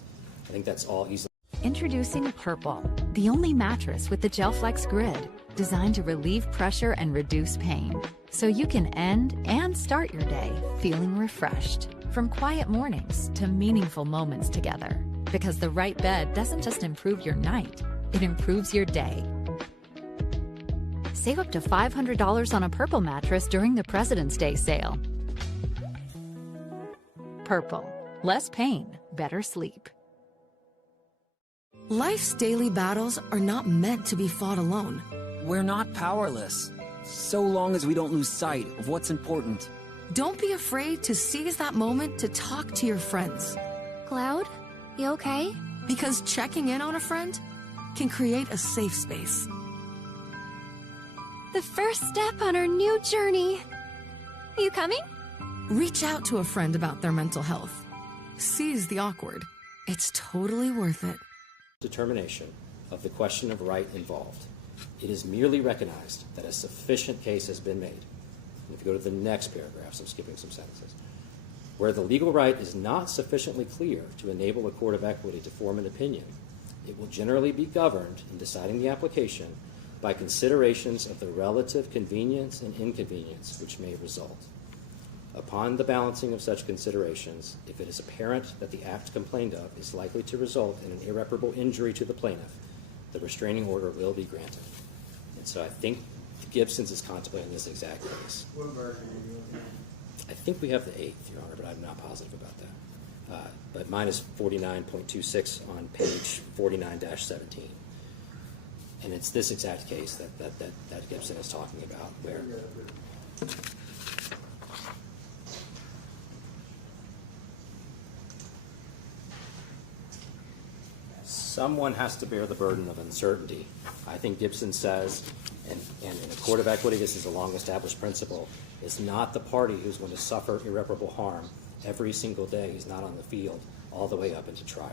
I think that's all easily. Introducing Purple, the only mattress with the GelFlex grid, designed to relieve pressure and reduce pain, so you can end and start your day feeling refreshed. From quiet mornings to meaningful moments together. Because the right bed doesn't just improve your night, it improves your day. Save up to $500 on a Purple mattress during the President's Day sale. Purple. Less pain, better sleep. Life's daily battles are not meant to be fought alone. We're not powerless, so long as we don't lose sight of what's important. Don't be afraid to seize that moment to talk to your friends. Cloud, you okay? Because checking in on a friend can create a safe space. The first step on our new journey. You coming? Reach out to a friend about their mental health. Seize the awkward. It's totally worth it. Determination of the question of right involved. It is merely recognized that a sufficient case has been made. And if you go to the next paragraph, so I'm skipping some sentences, where the legal right is not sufficiently clear to enable a court of equity to form an opinion, it will generally be governed in deciding the application by considerations of the relative convenience and inconvenience which may result. Upon the balancing of such considerations, if it is apparent that the act complained of is likely to result in an irreparable injury to the plaintiff, the restraining order will be granted. And so I think Gibson's is contemplating this exact case. What version are you looking at? I think we have the 8th, Your Honor, but I'm not positive about that. But mine is 49.26 on page 49-17. And it's this exact case that Gibson is talking about, where someone has to bear the burden of uncertainty. I think Gibson says, and in a court of equity, this is a long-established principle, is not the party who's going to suffer irreparable harm every single day he's not on the field all the way up into trial.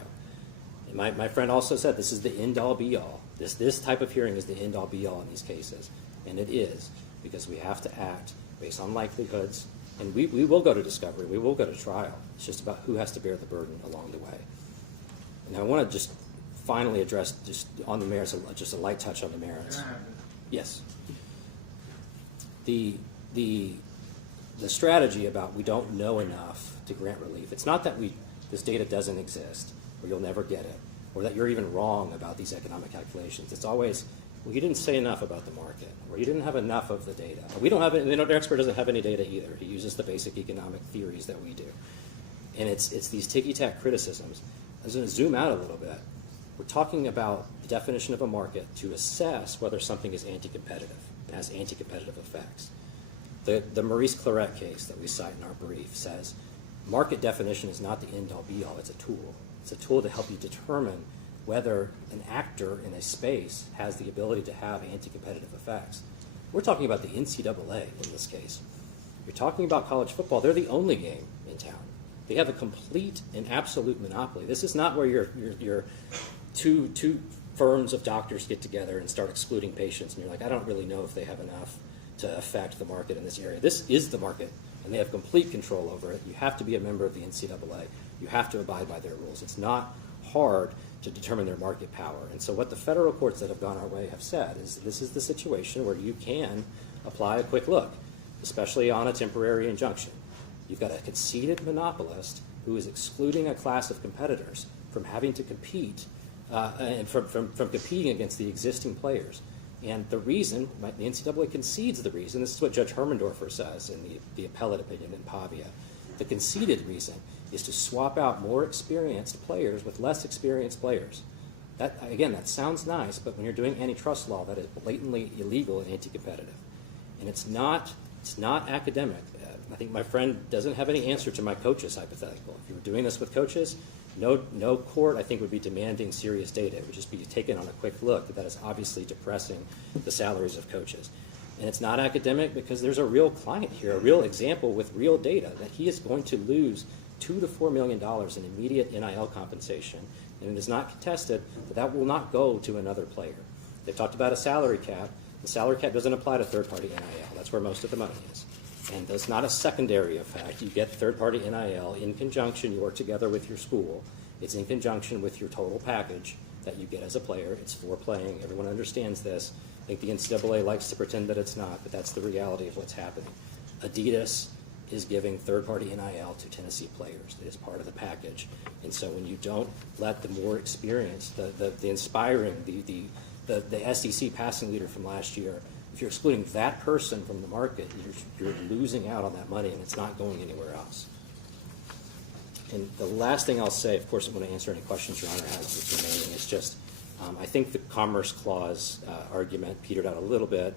And my friend also said this is the end-all be-all. This type of hearing is the end-all be-all in these cases, and it is, because we have to act based on likelihoods, and we will go to discovery, we will go to trial. It's just about who has to bear the burden along the way. And I want to just finally address, just on the merits, just a light touch on the merits. Yes. The strategy about we don't know enough to grant relief, it's not that this data doesn't exist, or you'll never get it, or that you're even wrong about these economic calculations. It's always, well, you didn't say enough about the market, or you didn't have enough of the data. We don't have it, the expert doesn't have any data either. He uses the basic economic theories that we do. And it's these ticky-tack criticisms. I'm going to zoom out a little bit. We're talking about the definition of a market to assess whether something is anti-competitive, has anti-competitive effects. The Maurice Claret case that we cite in our brief says market definition is not the end-all be-all. It's a tool. It's a tool to help you determine whether an actor in a space has the ability to have anti-competitive effects. We're talking about the NCAA in this case. You're talking about college football. They're the only game in town. They have a complete and absolute monopoly. This is not where your two firms of doctors get together and start excluding patients, and you're like, I don't really know if they have enough to affect the market in this area. This is the market, and they have complete control over it. You have to be a member of the NCAA. You have to abide by their rules. It's not hard to determine their market power. And so what the federal courts that have gone our way have said is this is the situation where you can apply a quick look, especially on a temporary injunction. You've got a conceded monopolist who is excluding a class of competitors from having to compete and from competing against the existing players. And the reason, the NCAA concedes the reason, this is what Judge Hermendorfer says in the appellate opinion in Pavia, the conceded reason is to swap out more experienced players with less experienced players. That, again, that sounds nice, but when you're doing antitrust law, that is blatantly illegal and anti-competitive. And it's not academic. I think my friend doesn't have any answer to my coaches hypothetical. If you were doing this with coaches, no court, I think, would be demanding serious data. It would just be taken on a quick look. That is obviously depressing the salaries of coaches. And it's not academic because there's a real client here, a real example with real data that he is going to lose $2 to $4 million in immediate NIL compensation, and it is not contested that will not go to another player. They've talked about a salary cap. The salary cap doesn't apply to third-party NIL. That's where most of the money is. And that's not a secondary effect. You get third-party NIL in conjunction. You work together with your school. It's in conjunction with your total package that you get as a player. It's for playing. Everyone understands this. I think the NCAA likes to pretend that it's not, but that's the reality of what's happening. Adidas is giving third-party NIL to Tennessee players. It is part of the package. And so when you don't let the more experienced, the inspiring, the SEC passing leader from last year, if you're excluding that person from the market, you're losing out on that money, and it's not going anywhere else. And the last thing I'll say, of course, I'm going to answer any questions Your Honor has that's remaining. It's just, I think the Commerce Clause argument petered out a little bit,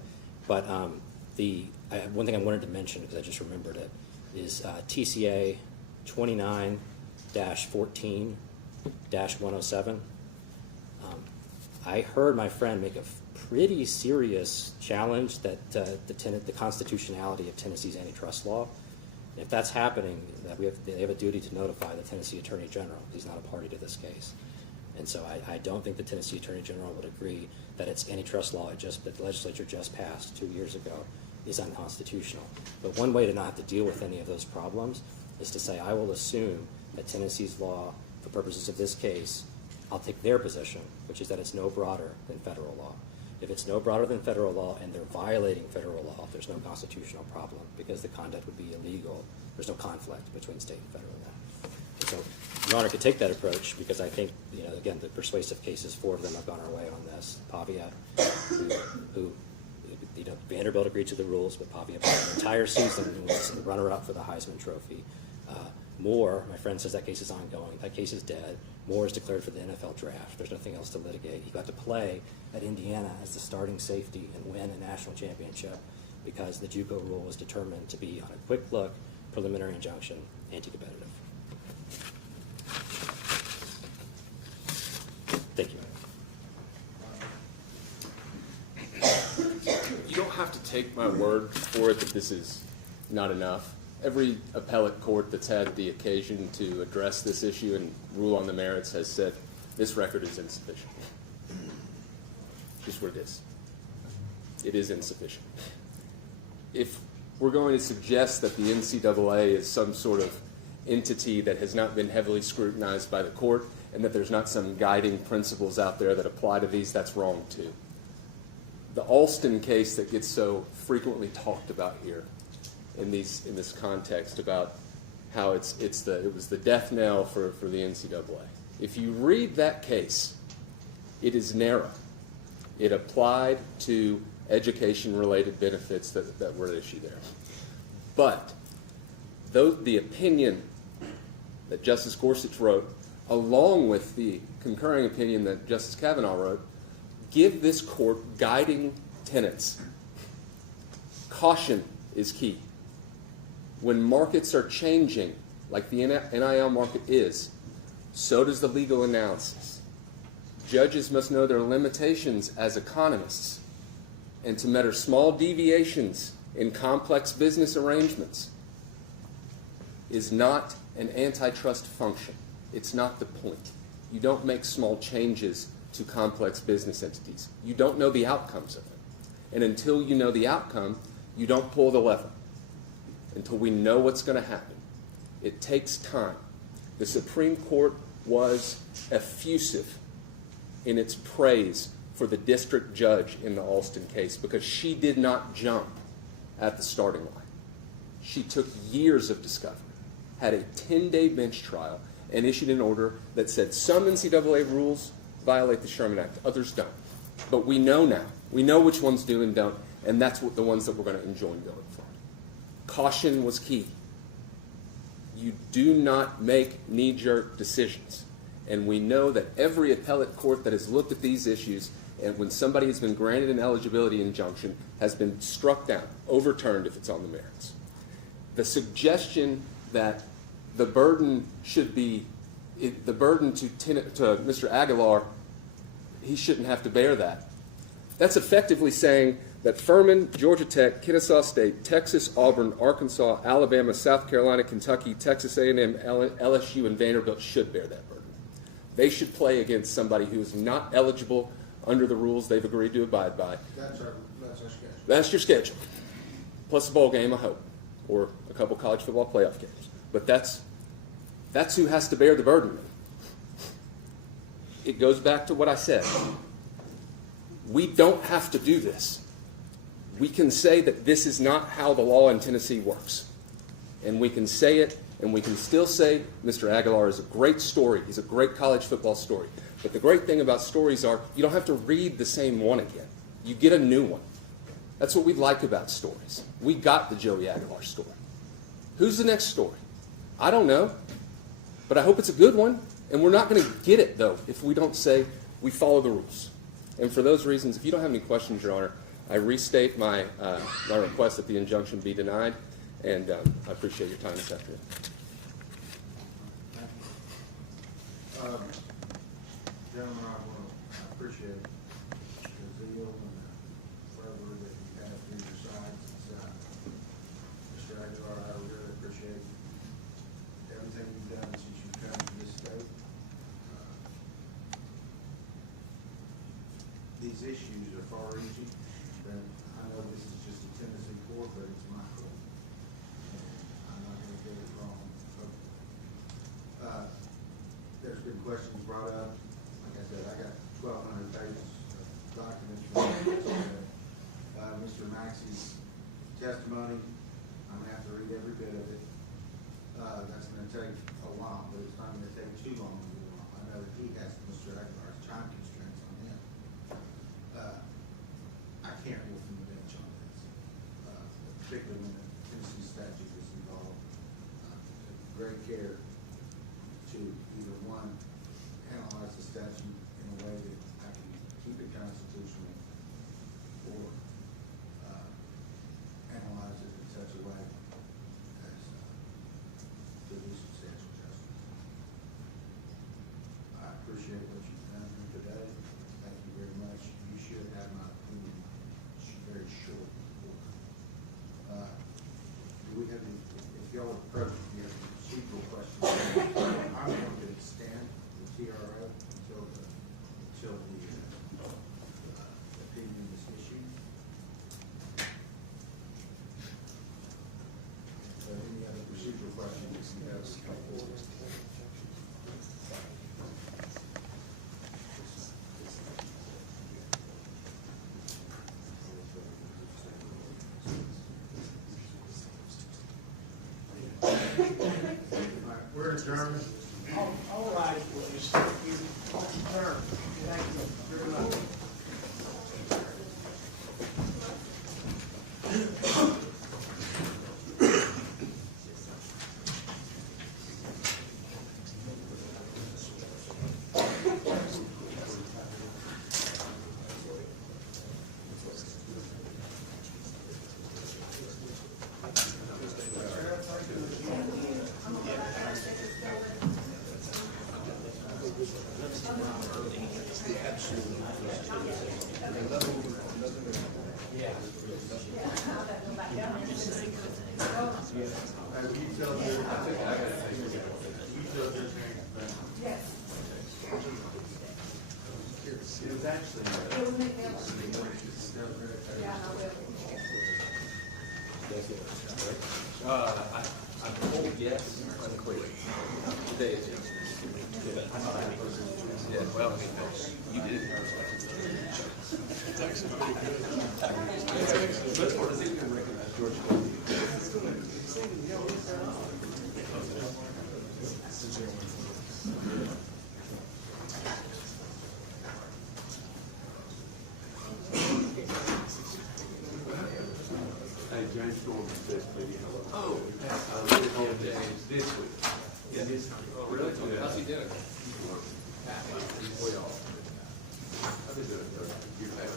but one thing I wanted to mention, because I just remembered it, is TCA 29-14-107. I heard my friend make a pretty serious challenge that the constitutionality of Tennessee's antitrust law. If that's happening, they have a duty to notify the Tennessee Attorney General. He's not a party to this case. And so I don't think the Tennessee Attorney General would agree that its antitrust law that the legislature just passed 2 years ago is unconstitutional. But one way to not have to deal with any of those problems is to say, I will assume that Tennessee's law, for purposes of this case, I'll take their position, which is that it's no broader than federal law. If it's no broader than federal law and they're violating federal law, there's no constitutional problem because the conduct would be illegal. There's no conflict between state and federal law. And so Your Honor could take that approach because I think, again, the persuasive cases, 4 of them have gone our way on this. Pavia, who Vanderbilt agreed to the rules, but Pavia played an entire season and was the runner-up for the Heisman Trophy. Moore, my friend says that case is ongoing. That case is dead. Moore is declared for the NFL draft. There's nothing else to litigate. He got to play at Indiana as the starting safety and win a national championship because the JUCO rule was determined to be, on a quick look, preliminary injunction, anti-competitive. Thank you. You don't have to take my word for it that this is not enough. Every appellate court that's had the occasion to address this issue and rule on the merits has said this record is insufficient. Just what it is. It is insufficient. If we're going to suggest that the NCAA is some sort of entity that has not been heavily scrutinized by the court and that there's not some guiding principles out there that apply to these, that's wrong too. The Alston case that gets so frequently talked about here in this context about how it was the death knell for the NCAA. If you read that case, it is narrow. It applied to education-related benefits that were at issue there. But the opinion that Justice Gorsuch wrote, along with the concurring opinion that Justice Kavanaugh wrote, give this court guiding tenets. Caution is key. When markets are changing like the NIL market is, so does the legal analysis. Judges must know their limitations as economists and to measure small deviations in complex business arrangements is not an antitrust function. It's not the point. You don't make small changes to complex business entities. You don't know the outcomes of it. And until you know the outcome, you don't pull the lever. Until we know what's going to happen. It takes time. The Supreme Court was effusive in its praise for the district judge in the Alston case because she did not jump at the starting line. She took years of discovery, had a 10-day bench trial, and issued an order that said some NCAA rules violate the Sherman Act, others don't. But we know now. We know which ones do and don't, and that's what the ones that we're going to enjoin going forward. Caution was key. You do not make knee-jerk decisions. And we know that every appellate court that has looked at these issues, and when somebody has been granted an eligibility injunction, has been struck down, overturned if it's on the merits. The suggestion that the burden should be, the burden to Mr. Aguilar, he shouldn't have to bear that. That's effectively saying that Furman, Georgia Tech, Kennesaw State, Texas, Auburn, Arkansas, Alabama, South Carolina, Kentucky, Texas A&M, LSU, and Vanderbilt should bear that burden. They should play against somebody who is not eligible under the rules they've agreed to abide by. That's our schedule. That's your schedule. Plus a bowl game, I hope, or a couple college football playoff games. But that's who has to bear the burden. It goes back to what I said. We don't have to do this. We can say that this is not how the law in Tennessee works. And we can say it, and we can still say Mr. Aguilar is a great story. He's a great college football story. But the great thing about stories are you don't have to read the same one again. You get a new one. That's what we like about stories. We got the Joey Aguilar story. Who's the next story? I don't know. But I hope it's a good one. And we're not going to get it, though, if we don't say we follow the rules. And for those reasons, if you don't have any questions, Your Honor, I restate my request that the injunction be denied, and I appreciate your time this afternoon. Gentlemen, I appreciate the zeal and the fervor that you have through your sides. Mr. Aguilar, I really appreciate everything you've done since you've come to this state. These issues are far easier than, I know this is just a Tennessee court, but it's my court. And I'm not going to get it wrong. There's been questions brought up. Like I said, I got 1,200 pages of documents from Mr. Maxey's testimony. I'm going to have to read every bit of it. That's going to take a while, but it's not going to take too long. I know that he has Mr. Aguilar's time constraints on him. I can't rule from the bench on this, particularly when the Tennessee statute is involved. Great care to either one, analyze the statute in a way that I can keep it constitutional, or analyze it in such a way as to do substantial justice. I appreciate what you've done here today. Thank you very much. You should have my opinion very short. Do we have any, if y'all approach me with procedural questions, I'm going to extend the TRO until the opinion is issued. So any other procedural questions you have come forward? We're adjourned. All right, please. You adjourn. Thank you very much. I'm told yes, unclear. Today is yes. Yeah, well, you did. It's actually pretty good. Best part is he can recognize George. Hey, James Storm says maybe hello. Oh, James this week. Yeah, this week. Oh, really? Yeah. How's he doing? Way off. I've been doing it for a year and a half.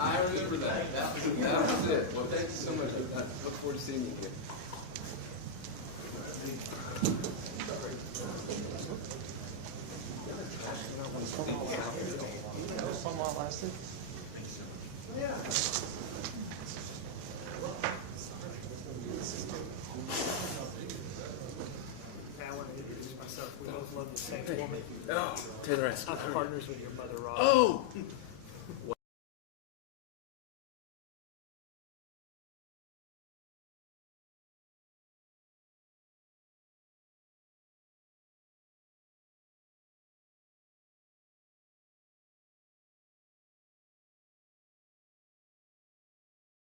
I remember that. That was it. Well, thank you so much. I look forward to seeing you again. I want to introduce myself. We both love the same woman. Oh, Taylor. I'm partners with your mother, Rob. Oh!